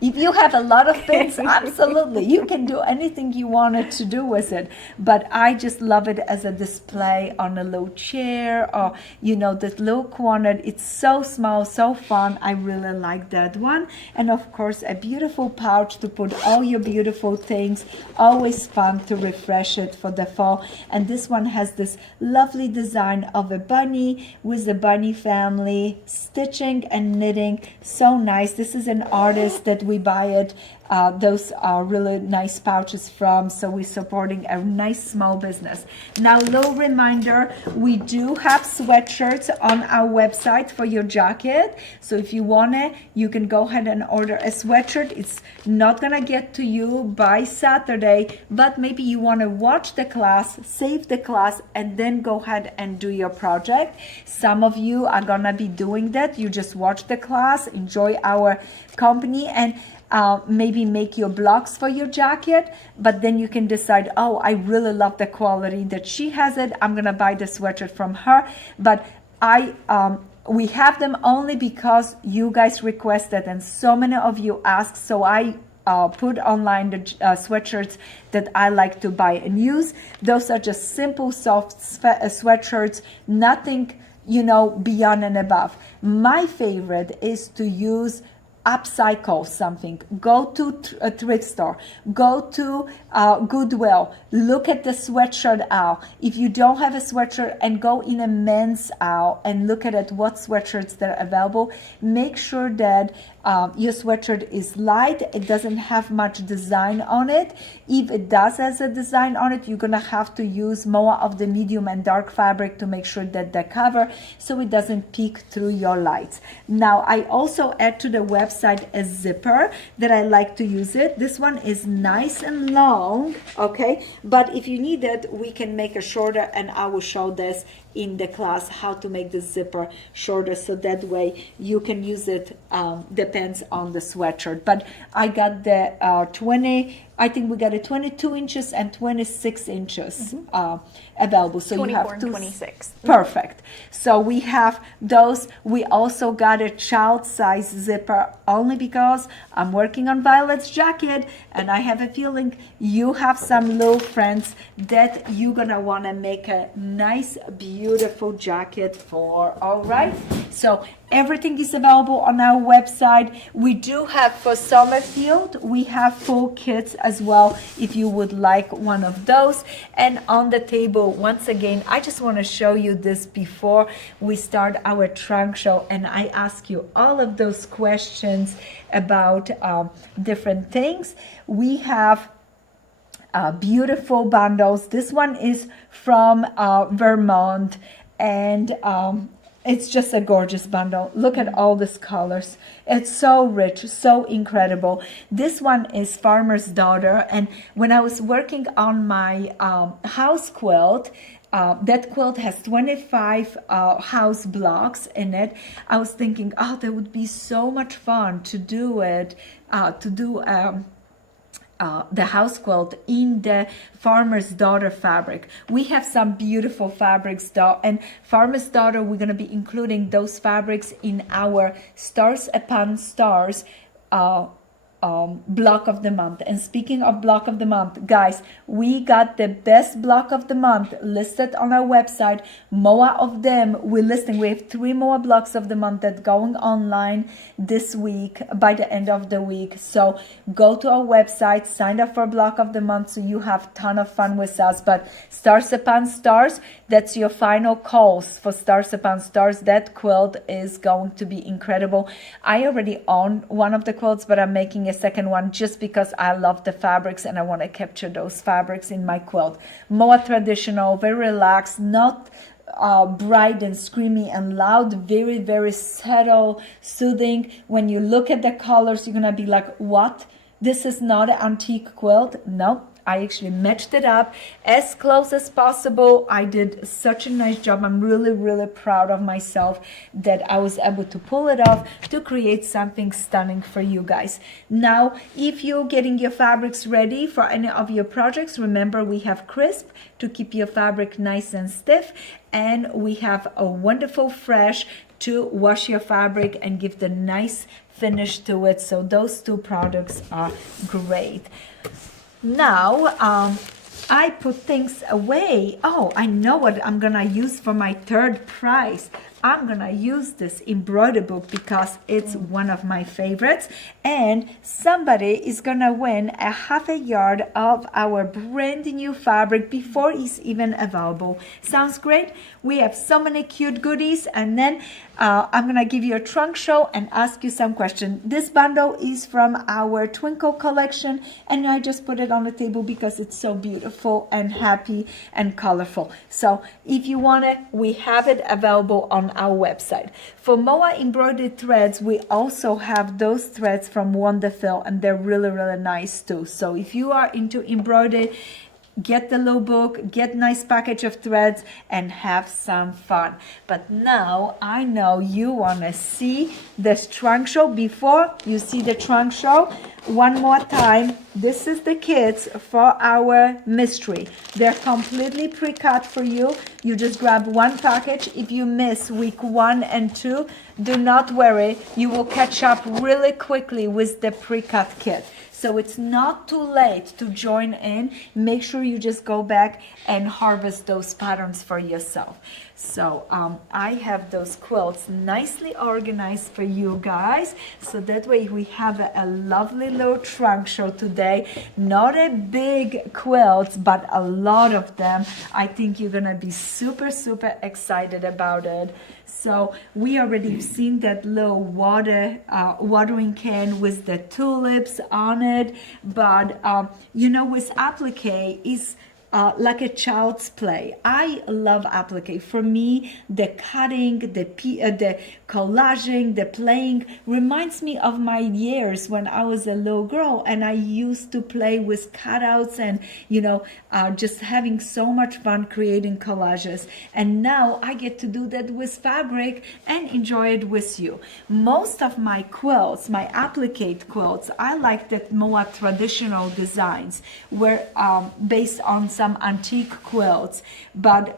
If you have a lot of things, absolutely, you can do anything you wanted to do with it. But I just love it as a display on a little chair, or, you know, this little corner. It's so small, so fun. I really like that one. And of course, a beautiful pouch to put all your beautiful things. Always fun to refresh it for the fall. And this one has this lovely design of a bunny with the bunny family, stitching and knitting. So nice. This is an artist that we buy it those are really nice pouches from. So we're supporting a nice small business. Now, little reminder, we do have sweatshirts on our website for your jacket. So if you want it, you can go ahead and order a sweatshirt. It's not gonna get to you by Saturday, but maybe you want to watch the class, save the class, and then go ahead and do your project. Some of you are gonna be doing that. You just watch the class, enjoy our company, and maybe make your blocks for your jacket, but then you can decide, oh, I really love the quality that she has it, I'm gonna buy the sweatshirt from her. But we have them only because you guys requested and so many of you asked, so I put online the sweatshirts that I like to buy and use. Those are just simple, soft sweatshirts, nothing, you know, beyond and above. My favorite is to use upcycle something. Go to a thrift store, go to Goodwill, look at the sweatshirt aisle. If you don't have a sweatshirt, and go in a men's aisle and look at what sweatshirts that are available. Make sure that your sweatshirt is light, it doesn't have much design on it. If it does has a design on it, you're gonna have to use more of the medium and dark fabric to make sure that the cover, so it doesn't peek through your lights. Now, I also add to the website a zipper that I like to use it. This one is nice and long, okay? But if you need it, we can make it shorter, and I will show this in the class how to make the zipper shorter, so that way you can use it, depends on the sweatshirt. But I got the 20, I think we got a 22 inches and 26 inches available. So 24 you have and two. 26. Perfect. So we have those. We also got a child size zipper, only because I'm working on Violet's jacket, and I have a feeling you have some little friends that you're gonna want to make a nice, beautiful jacket for. All right. So everything is available on our website. We do have, for Summerfield, we have full kits as well, if you would like one of those. And on the table, once again, I just want to show you this before we start our trunk show, and I ask you all of those questions about different things. We have beautiful bundles. This one is from Vermont, and it's just a gorgeous bundle. Look at all these colors. It's so rich, so incredible. This one is Farmer's Daughter. And when I was working on my house quilt, that quilt has 25 house blocks in it. I was thinking, oh, that would be so much fun to do it, the house quilt in the Farmer's Daughter fabric. We have some beautiful fabrics though, and Farmer's Daughter, we're going to be including those fabrics in our Stars Upon Stars block of the month. And speaking of block of the month, guys, we got the best block of the month listed on our website. More of them we're listing. We have 3 more blocks of the month that going online this week, by the end of the week. So go to our website, sign up for block of the month, so you have a ton of fun with us. But Stars Upon Stars, that's your final calls for Stars Upon Stars. That quilt is going to be incredible. I already own one of the quilts, but I'm making a second one just because I love the fabrics and I want to capture those fabrics in my quilt. More traditional, very relaxed, not bright and screamy and loud, very, very subtle, soothing. When you look at the colors, you're gonna be like, what? This is not an antique quilt? No. I actually matched it up as close as possible. I did such a nice job. I'm really, really proud of myself that I was able to pull it off to create something stunning for you guys. Now, if you're getting your fabrics ready for any of your projects, remember we have crisp to keep your fabric nice and stiff, and we have a wonderful fresh to wash your fabric and give the nice finish to it. So those 2 products are great. Now, I put things away. Oh, I know what I'm gonna use for my third prize. I'm gonna use this embroidery book because it's one of my favorites, and somebody is gonna win a half a yard of our brand new fabric before it's even available. Sounds great? We have so many cute goodies, and then I'm gonna give you a trunk show and ask you some questions. This bundle is from our Twinkle collection, and I just put it on the table because it's so beautiful and happy and colorful. So if you want it, we have it available on our website. For Moa embroidered threads, we also have those threads from Wonderful, and they're really, really nice too. So if you are into embroidery, get the little book, get nice package of threads, and have some fun. But now I know you want to see this trunk show. Before you see the trunk show, one more time, this is the kits for our mystery. They're completely pre-cut for you. You just grab one package. If you miss week 1 and 2, do not worry. You will catch up really quickly with the pre-cut kit. So it's not too late to join in. Make sure you just go back and harvest those patterns for yourself. So I have those quilts nicely organized for you guys. So that way we have a lovely little trunk show today. Not a big quilt, but a lot of them. I think you're gonna be super, super excited about it. So we already seen that little watering can with the tulips on it, but you know, with applique is like a child's play. I love applique. For me, the cutting, the collaging, the playing reminds me of my years when I was a little girl, and I used to play with cutouts and, you know, just having so much fun creating collages. And now I get to do that with fabric and enjoy it with you. Most of my quilts, my applique quilts, I like the more traditional designs, were based on some antique quilts, but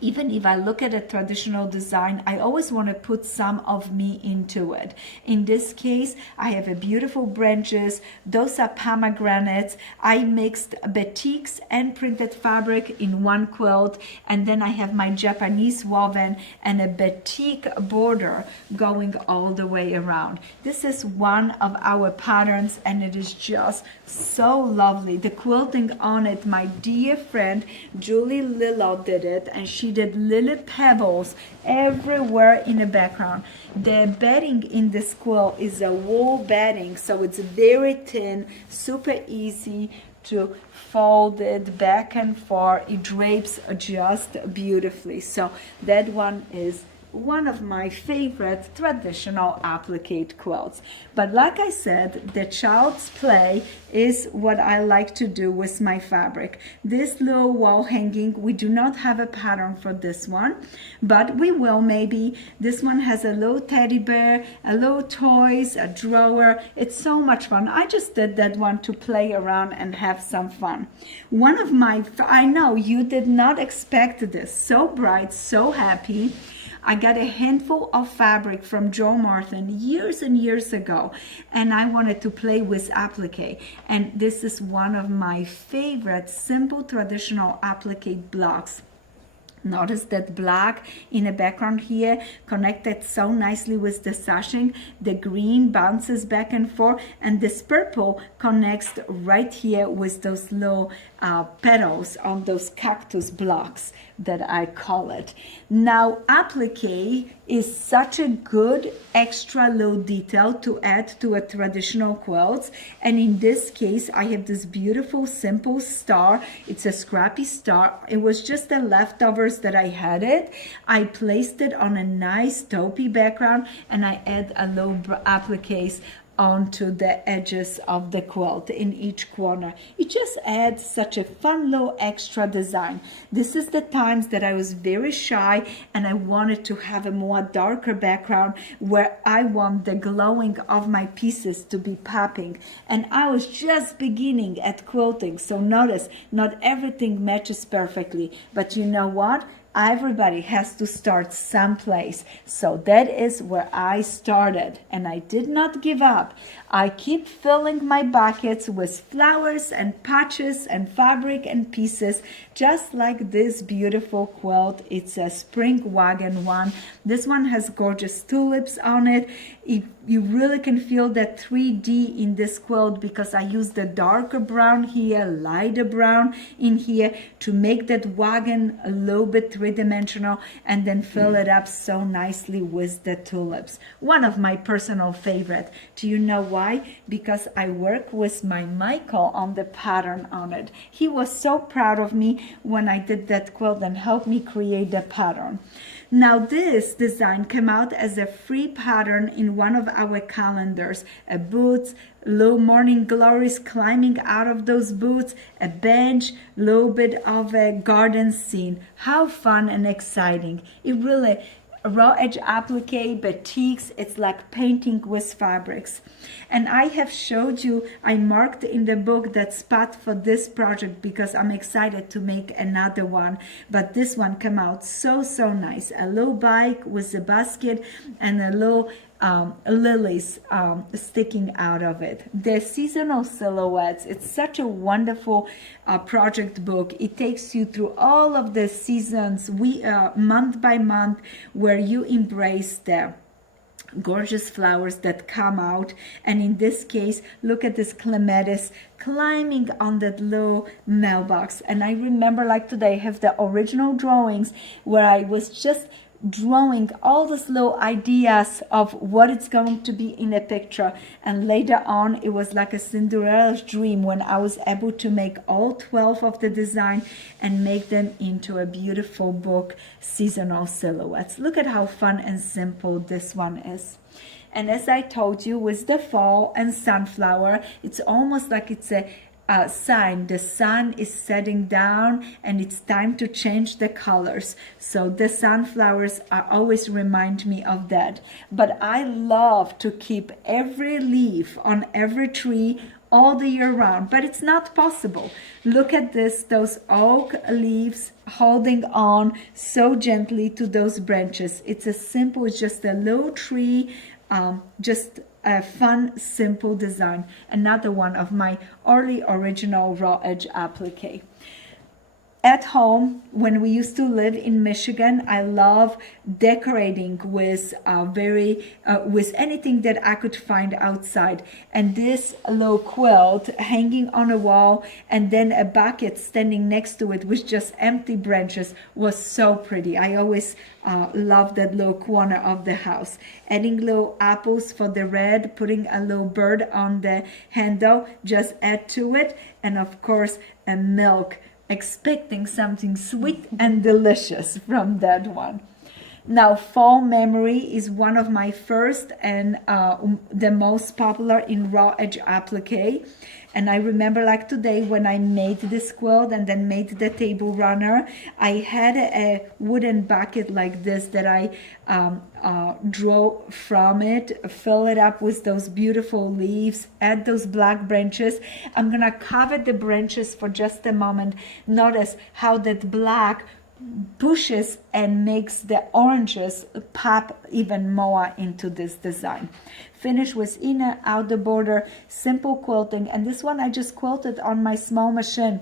even if I look at a traditional design, I always want to put some of me into it. In this case, I have a beautiful branches. Those are pomegranates. I mixed batiks and printed fabric in one quilt, and then I have my Japanese woven and a batik border going all the way around. This is one of our patterns, and it is just so lovely. The quilting on it, my dear friend Julie Lillo did it, and she did little pebbles everywhere in the background. The bedding in this quilt is a wool bedding, so it's very thin, super easy to fold it back and forth. It drapes just beautifully. So that one is one of my favorite traditional applique quilts. But like I said, the child's play is what I like to do with my fabric. This little wall hanging, we do not have a pattern for this one, but we will maybe. This one has a little teddy bear, a little toys, a drawer. It's so much fun. I just did that one to play around and have some fun. One of my, I know you did not expect this. So bright, so happy. I got a handful of fabric from Joe Martin years and years ago, and I wanted to play with applique. And this is one of my favorite simple traditional applique blocks. Notice that black in the background here connected so nicely with the sashing. The green bounces back and forth, and this purple connects right here with those little petals on those cactus blocks that I call it. Now, applique is such a good extra little detail to add to a traditional quilt. And in this case, I have this beautiful simple star. It's a scrappy star. It was just the leftovers that I had it. I placed it on a nice taupey background, and I add a little appliques onto the edges of the quilt in each corner. It just adds such a fun little extra design. This is the times that I was very shy and I wanted to have a more darker background where I want the glowing of my pieces to be popping. And I was just beginning at quilting, so notice not everything matches perfectly, but you know what? everybody has to start someplace. So that is where I started, and I did not give up. I keep filling my buckets with flowers and patches and fabric and pieces, just like this beautiful quilt. It's a spring wagon one. This one has gorgeous tulips on it. You really can feel that 3D in this quilt because I used the darker brown here, lighter brown in here to make that wagon a little bit three-dimensional, and then fill it up so nicely with the tulips. One of my personal favorite. Do you know why? Because I work with my Michael on the pattern on it. He was so proud of me when I did that quilt and helped me create the pattern. Now this design came out as a free pattern in one of our calendars. A boots, little morning glories climbing out of those boots, a bench, little bit of a garden scene. How fun and exciting. It really, raw edge applique, batiks, it's like painting with fabrics. And I have showed you, I marked in the book that spot for this project because I'm excited to make another one. But this one came out so nice. A little bike with a basket and a little lilies sticking out of it. The seasonal silhouettes, it's such a wonderful project book. It takes you through all of the seasons, month by month, where you embrace the gorgeous flowers that come out. And in this case, look at this clematis climbing on that little mailbox. And I remember, like today, I have the original drawings where I was just drawing all those little ideas of what it's going to be in a picture, and later on it was like a Cinderella's dream when I was able to make all 12 of the design and make them into a beautiful book, seasonal silhouettes. Look at how fun and simple this one is. And as I told you, with the fall and sunflower, it's almost like it's a sign. The sun is setting down and it's time to change the colors. So the sunflowers always remind me of that. But I love to keep every leaf on every tree all the year round, but it's not possible. Look at this, those oak leaves holding on so gently to those branches. It's a simple, it's just a little tree, just a fun, simple design. Another one of my early original raw edge applique. At home, when we used to live in Michigan, I love decorating with with anything that I could find outside. And this little quilt hanging on a wall and then a bucket standing next to it with just empty branches was so pretty. I always love that little corner of the house. Adding little apples for the red, putting a little bird on the handle, just add to it. And of course, a milk, expecting something sweet and delicious from that one. Now, fall memory is one of my first and the most popular in raw edge applique. And I remember, like today, when I made this quilt and then made the table runner, I had a wooden bucket like this that I drew from it, fill it up with those beautiful leaves, add those black branches. I'm gonna cover the branches for just a moment. Notice how that black pushes and makes the oranges pop even more into this design. Finish with inner, outer border, simple quilting. And this one I just quilted on my small machine.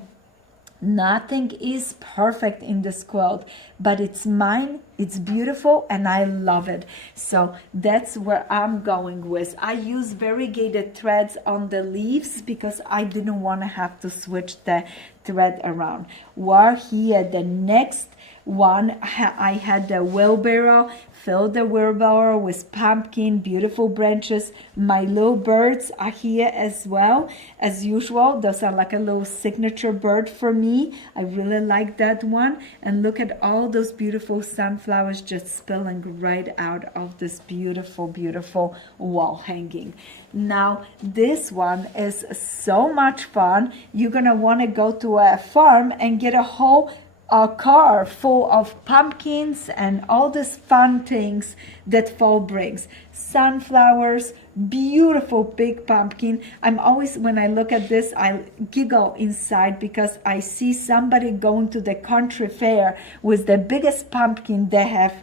Nothing is perfect in this quilt, but it's mine, it's beautiful, and I love it. So that's where I'm going with. I use variegated threads on the leaves because I didn't want to have to switch the thread around. While here, the next one, I had the wheelbarrow, filled the wheelbarrow with pumpkin, beautiful branches. My little birds are here as well, as usual. Those are like a little signature bird for me. I really like that one. And look at all those beautiful sunflowers just spilling right out of this beautiful, beautiful wall hanging. Now, this one is so much fun. You're gonna wanna go to a farm and get a whole a car full of pumpkins and all these fun things that fall brings. Sunflowers, beautiful big pumpkin. I'm always, when I look at this, I giggle inside because I see somebody going to the country fair with the biggest pumpkin they have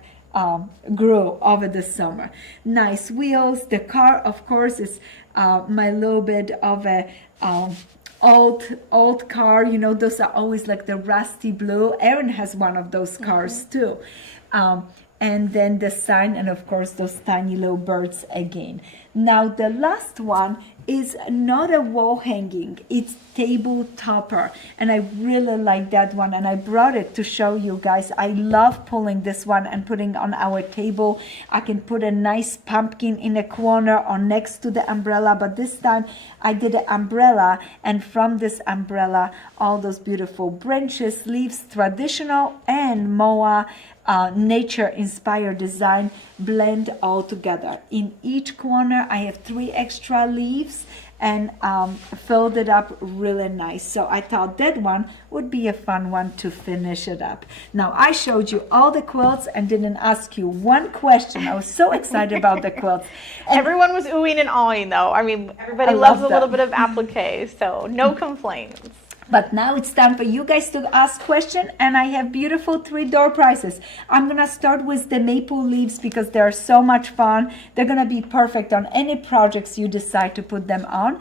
grew over the summer. Nice wheels. The car, of course, is my little bit of a old car. You know, those are always like the rusty blue. Erin has one of those cars too. And then the sign, and of course those tiny little birds again. Now the last one is not a wall hanging, it's table topper, and I really like that one, and I brought it to show you guys. I love pulling this one and putting on our table. I can put a nice pumpkin in a corner or next to the umbrella, but this time I did an umbrella, and from this umbrella all those beautiful branches, leaves, traditional and MOA nature inspired design blend all together. In each corner I have 3 extra leaves and filled it up really nice. So I thought that one would be a fun one to finish it up. Now I showed you all the quilts and didn't ask you one question. I was so excited about the quilts. And everyone was oohing and awing though. I mean, everybody loves a little bit of applique, so no complaints. But now it's time for you guys to ask questions, and I have beautiful 3 door prizes. I'm gonna start with the maple leaves because they're so much fun. They're gonna be perfect on any projects you decide to put them on.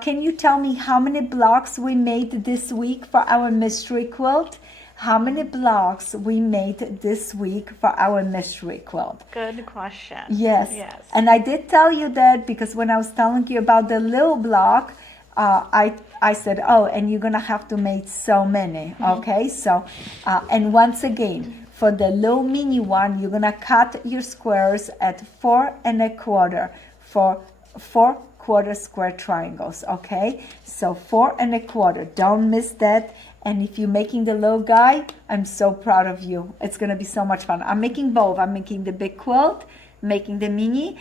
Can you tell me how many blocks we made this week for our mystery quilt? How many blocks we made this week for our mystery quilt? Good question. Yes. And I did tell you that because when I was telling you about the little block, I said, oh, and you're gonna have to make so many, okay? So, and once again, for the little mini one, you're gonna cut your squares at 4 1/4 for 4 square triangles, okay? So 4 1/4, don't miss that. And if you're making the little guy, I'm so proud of you. It's gonna be so much fun. I'm making both. I'm making the big quilt, making the mini,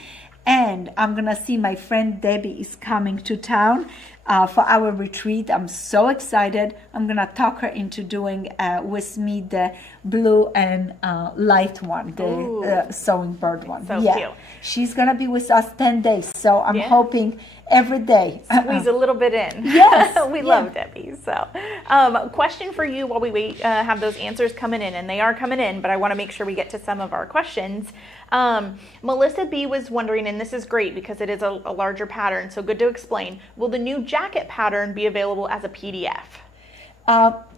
and I'm gonna see my friend Debbie is coming to town for our retreat. I'm so excited. I'm gonna talk her into doing with me the blue and light one, the sewing bird one. So cute. She's gonna be with us 10 days, so I'm hoping every day. Squeeze a little bit in. Yes. We love Debbie. So question for you while we wait, have those answers coming in, and they are coming in, but I want to make sure we get to some of our questions. Melissa B was wondering, and this is great because it is a larger pattern, so good to explain. Will the new jacket pattern be available as a PDF?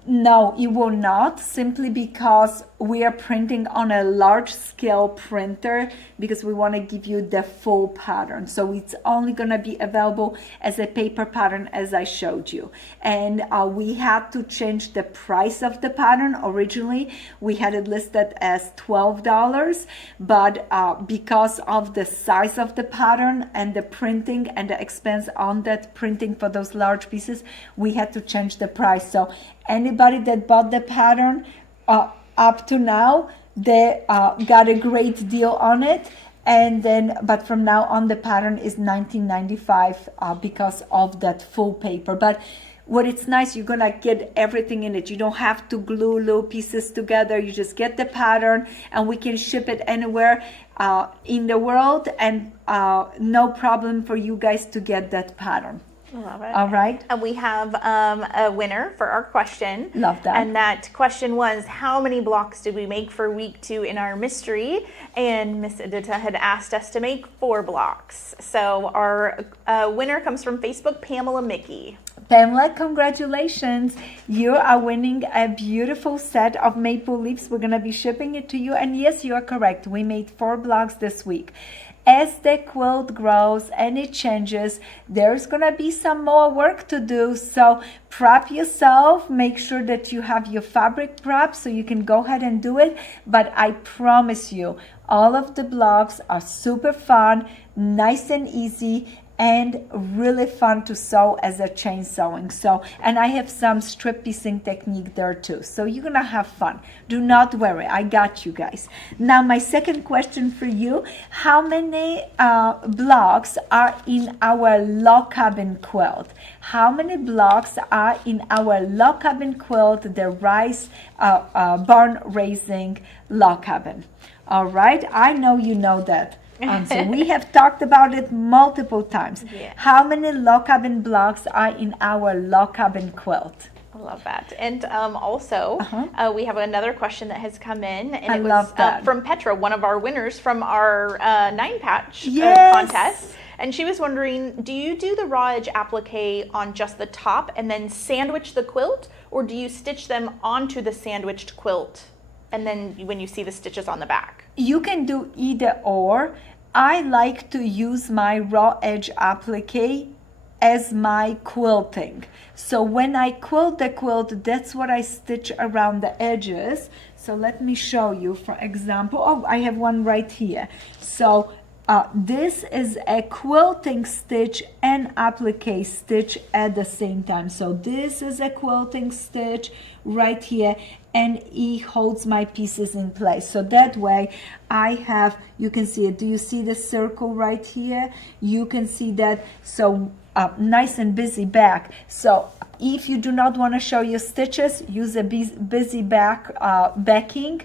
No, it will not, simply because we are printing on a large scale printer because we want to give you the full pattern. So it's only going to be available as a paper pattern as I showed you. And we had to change the price of the pattern. Originally, we had it listed as $12, but because of the size of the pattern and the printing and the expense on that printing for those large pieces, we had to change the price. So anybody that bought the pattern up to now, they got a great deal on it. And then, but from now on, the pattern is $19.95 because of that full paper. But what it's nice, you're gonna get everything in it. You don't have to glue little pieces together. You just get the pattern, and we can ship it anywhere in the world, and no problem for you guys to get that pattern. Love it. All right. And we have a winner for our question. Love that. And that question was, how many blocks did we make for week 2 in our mystery? And Miss Edyta had asked us to make 4 blocks. So our winner comes from Facebook, Pamela Mickey. Pamela, congratulations. You are winning a beautiful set of maple leaves. We're going to be shipping it to you. And yes, you are correct. We made 4 blocks this week. As the quilt grows and it changes, there's gonna be some more work to do. So prep yourself, make sure that you have your fabric prep so you can go ahead and do it. But I promise you, all of the blocks are super fun, nice and easy, and really fun to sew as a chain sewing. So, and I have some strip piecing technique there too. So you're gonna have fun. Do not worry, I got you guys. Now my second question for you, how many blocks are in our log cabin quilt? How many blocks are in our log cabin quilt, the rice barn raising log cabin? All right, I know you know that. So we have talked about it multiple times. Yeah. How many log cabin blocks are in our log cabin quilt? I love that. And also, we have another question that has come in, and I it was love that. from Petra, one of our winners from our 9-patch Yes. contest. And she was wondering, do you do the raw edge applique on just the top and then sandwich the quilt, or do you stitch them onto the sandwiched quilt and then when you see the stitches on the back? You can do either or. I like to use my raw edge applique as my quilting. So when I quilt the quilt, that's what I stitch around the edges. So let me show you, for example. Oh, I have one right here. So this is a quilting stitch and applique stitch at the same time. So this is a quilting stitch right here, and it holds my pieces in place. So that way I have, you can see it. Do you see the circle right here? You can see that. So nice and busy back. So if you do not want to show your stitches, use a busy back backing,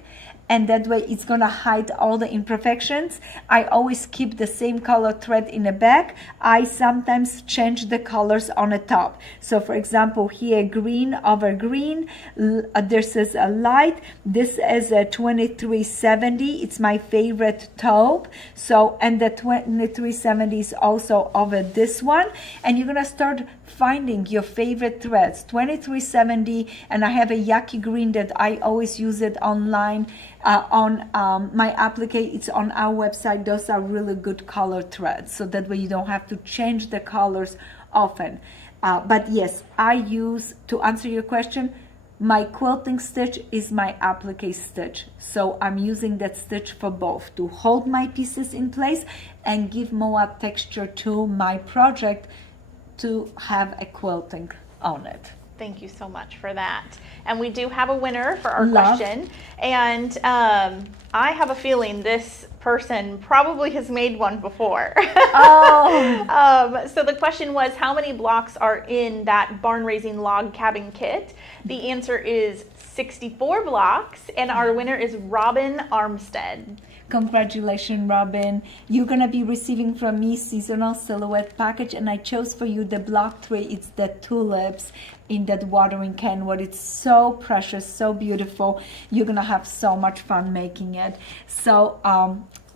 and that way it's gonna hide all the imperfections. I always keep the same color thread in the back. I sometimes change the colors on the top. So for example, here green over green, this is a light, this is a 2370, it's my favorite taupe. So, and the 2370 is also over this one, and you're gonna start finding your favorite threads. 2370, and I have a yaki green that I always use it online on my applique. It's on our website. Those are really good color threads, so that way you don't have to change the colors often. But yes, I use, to answer your question, my quilting stitch is my applique stitch. So I'm using that stitch for both, to hold my pieces in place and give more texture to my project, to have a quilting on it. Thank you so much for that. And we do have a winner for our Love. question. And I have a feeling this person probably has made one before. Oh. So the question was, how many blocks are in that barn raising log cabin kit? The answer is 64 blocks, and our winner is Robin Armstead. Congratulations, Robin. You're gonna be receiving from me seasonal silhouette package, and I chose for you the block 3. It's the tulips in that watering can, what it's so precious, so beautiful. You're gonna have so much fun making it. So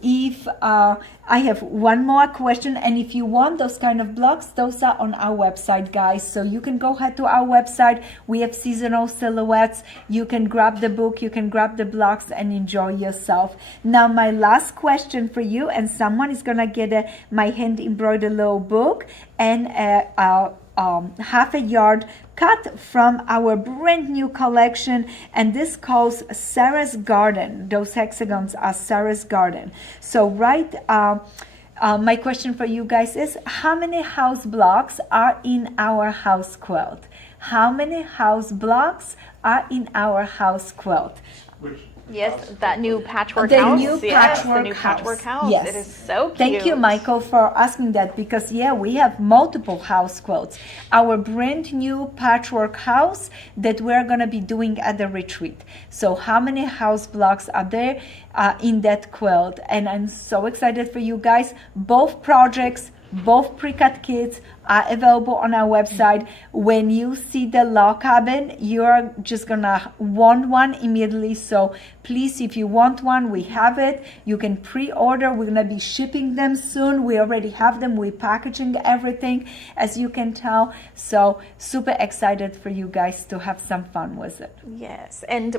if I have one more question, and if you want those kind of blocks, those are on our website, guys. So you can go ahead to our website. We have seasonal silhouettes. You can grab the book, you can grab the blocks, and enjoy yourself. Now my last question for you, and someone is gonna get my hand embroidered little book and half a yard cut from our brand new collection, and this calls Sarah's Garden. Those hexagons are Sarah's Garden. So my question for you guys is, how many house blocks are in our house quilt? How many house blocks are in our house quilt? Yes, that new patchwork The house. new Yes, patchwork the new patchwork house. Yes. It is so cute. Thank you, Michael, for asking that, because we have multiple house quilts. Our brand new patchwork house that we're gonna be doing at the retreat. So how many house blocks are there in that quilt? And I'm so excited for you guys. Both projects, both pre-cut kits are available on our website. When you see the log cabin, you're just gonna want one immediately. So please, if you want one, we have it. You can pre-order. We're gonna be shipping them soon. We already have them. We're packaging everything, as you can tell. So super excited for you guys to have some fun with it. Yes, and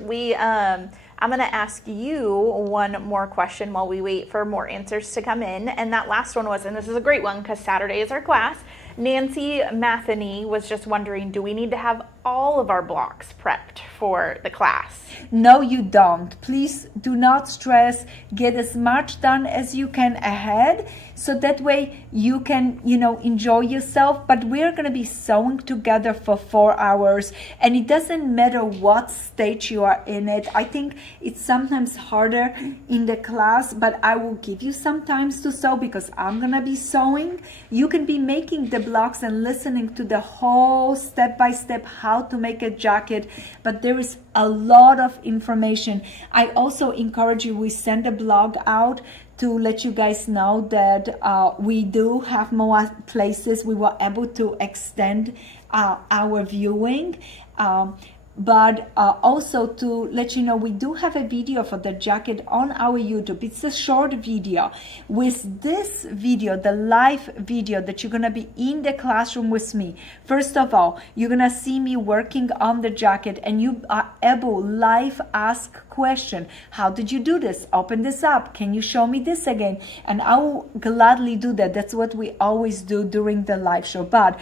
I'm going to ask you one more question while we wait for more answers to come in. And that last one was, and this is a great one because Saturday is our class, Nancy Matheny was just wondering, do we need to have all of our blocks prepped for the class. No, you don't. Please do not stress. Get as much done as you can ahead, so that way you can, enjoy yourself. But we're going to be sewing together for 4 hours, and it doesn't matter what stage you are in it. I think it's sometimes harder in the class, but I will give you some times to sew because I'm going to be sewing. You can be making the blocks and listening to the whole step-by-step how to make a jacket, but there is a lot of information. I also encourage you, we send a blog out to let you guys know that we do have more places we were able to extend our viewing. But also to let you know, we do have a video for the jacket on our YouTube. It's a short video. With this video, the live video that you're gonna be in the classroom with me, first of all, you're gonna see me working on the jacket, and you are able live ask question. How did you do this? Open this up. Can you show me this again? And I will gladly do that. That's what we always do during the live show. But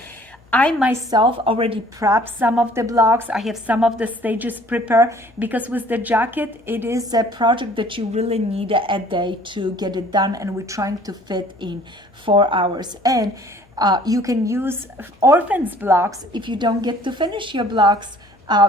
I myself already prepped some of the blocks. I have some of the stages prepared because with the jacket, it is a project that you really need a day to get it done, and we're trying to fit in 4 hours. And you can use orphans blocks if you don't get to finish your blocks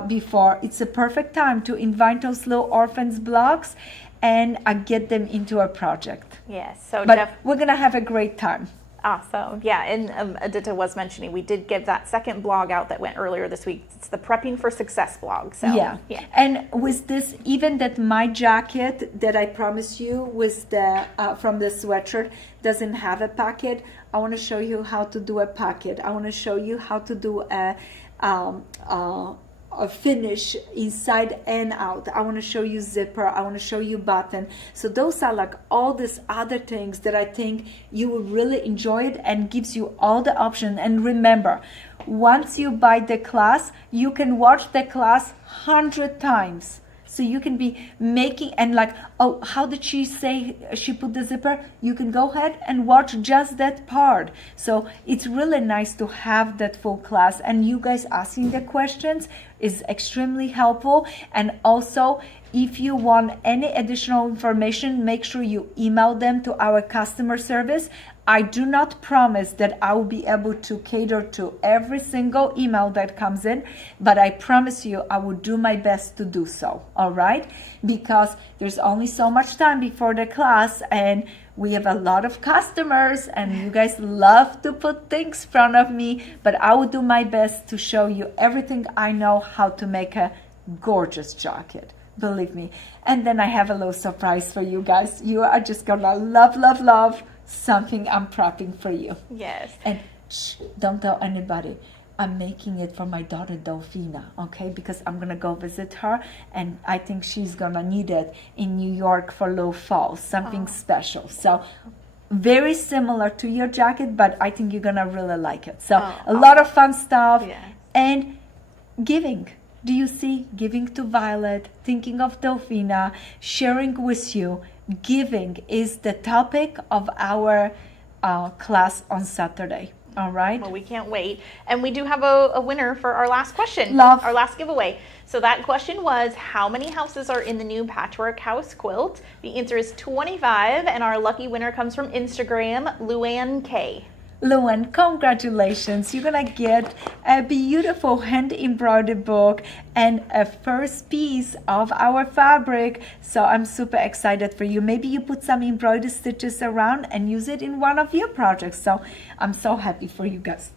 before. It's a perfect time to invite those little orphans blocks and get them into a project. Yes, so but we're gonna have a great time. Awesome. Yeah, and Edyta was mentioning we did give that second blog out that went earlier this week. It's the Prepping for Success blog. So yeah. And with this, even that my jacket that I promised you with the from the sweatshirt doesn't have a pocket, I want to show you how to do a pocket. I want to show you how to do a finish inside and out. I want to show you zipper. I want to show you button. So those are like all these other things that I think you will really enjoy it, and gives you all the options. And remember, once you buy the class, you can watch the class 100 times. So you can be making and like, oh, how did she say she put the zipper? You can go ahead and watch just that part. So it's really nice to have that full class, and you guys asking the questions is extremely helpful. And also, if you want any additional information, make sure you email them to our customer service. I do not promise that I will be able to cater to every single email that comes in, but I promise you I will do my best to do so, all right? Because there's only so much time before the class, and we have a lot of customers, and you guys love to put things in front of me, but I will do my best to show you everything I know how to make a gorgeous jacket. Believe me. And then I have a little surprise for you guys. You are just gonna love something I'm prepping for you. Yes. And don't tell anybody. I'm making it for my daughter Delphina, okay? Because I'm gonna go visit her, and I think she's gonna need it in New York for little fall, something special. So very similar to your jacket, but I think you're gonna really like it. So a lot of fun stuff. Yeah. And giving. Do you see? Giving to Violet, thinking of Delphina, sharing with you. Giving is the topic of our class on Saturday. All right. Well, we can't wait. And we do have a winner for our last question. Love. Our last giveaway. So that question was, how many houses are in the new Patchwork House quilt? The answer is 25, and our lucky winner comes from Instagram, Luann K. Luann, congratulations. You're going to get a beautiful hand embroidered book and a first piece of our fabric. So I'm super excited for you. Maybe you put some embroidered stitches around and use it in one of your projects. So I'm so happy for you guys.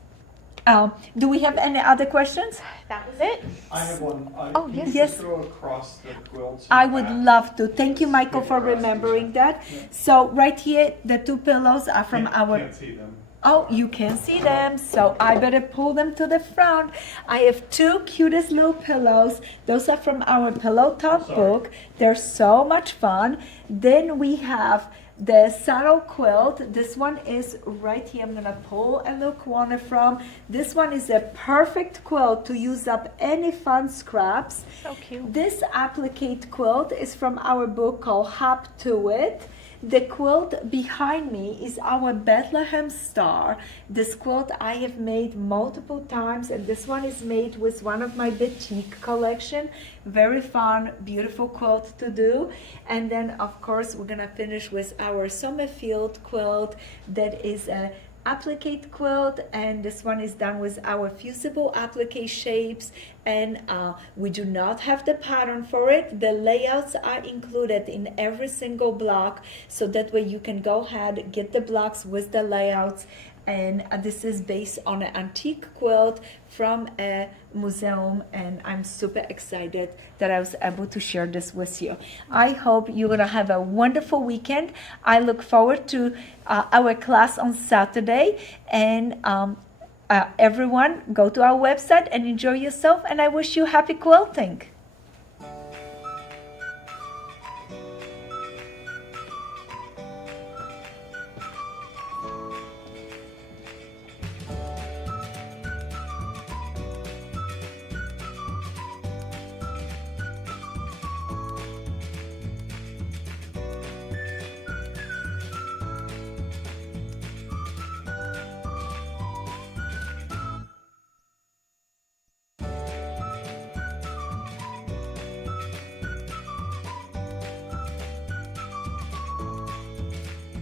Do we have any other questions? That was it. I have one. Oh, yes. Yes. Throw across the quilts. I would love to. Thank you, Michael, for remembering that. So right here, the two pillows are from our... Can't see them. Oh, you can see them, so I better pull them to the front. I have two cutest little pillows. Those are from our Pillow Talk book. They're so much fun. Then we have the saddle quilt. This one is right here. I'm gonna pull a little corner from. This one is a perfect quilt to use up any fun scraps. So cute. This applique quilt is from our book called Hop to It. The quilt behind me is our Bethlehem Star. This quilt I have made multiple times, and this one is made with one of my batik collection. Very fun, beautiful quilt to do. And then of course we're gonna finish with our Summerfield quilt that is a applique quilt, and this one is done with our fusible applique shapes, and we do not have the pattern for it. The layouts are included in every single block, so that way you can go ahead, get the blocks with the layouts. And this is based on an antique quilt from a museum, and I'm super excited that I was able to share this with you. I hope you're gonna have a wonderful weekend. I look forward to our class on Saturday, and everyone go to our website and enjoy yourself, and I wish you happy quilting.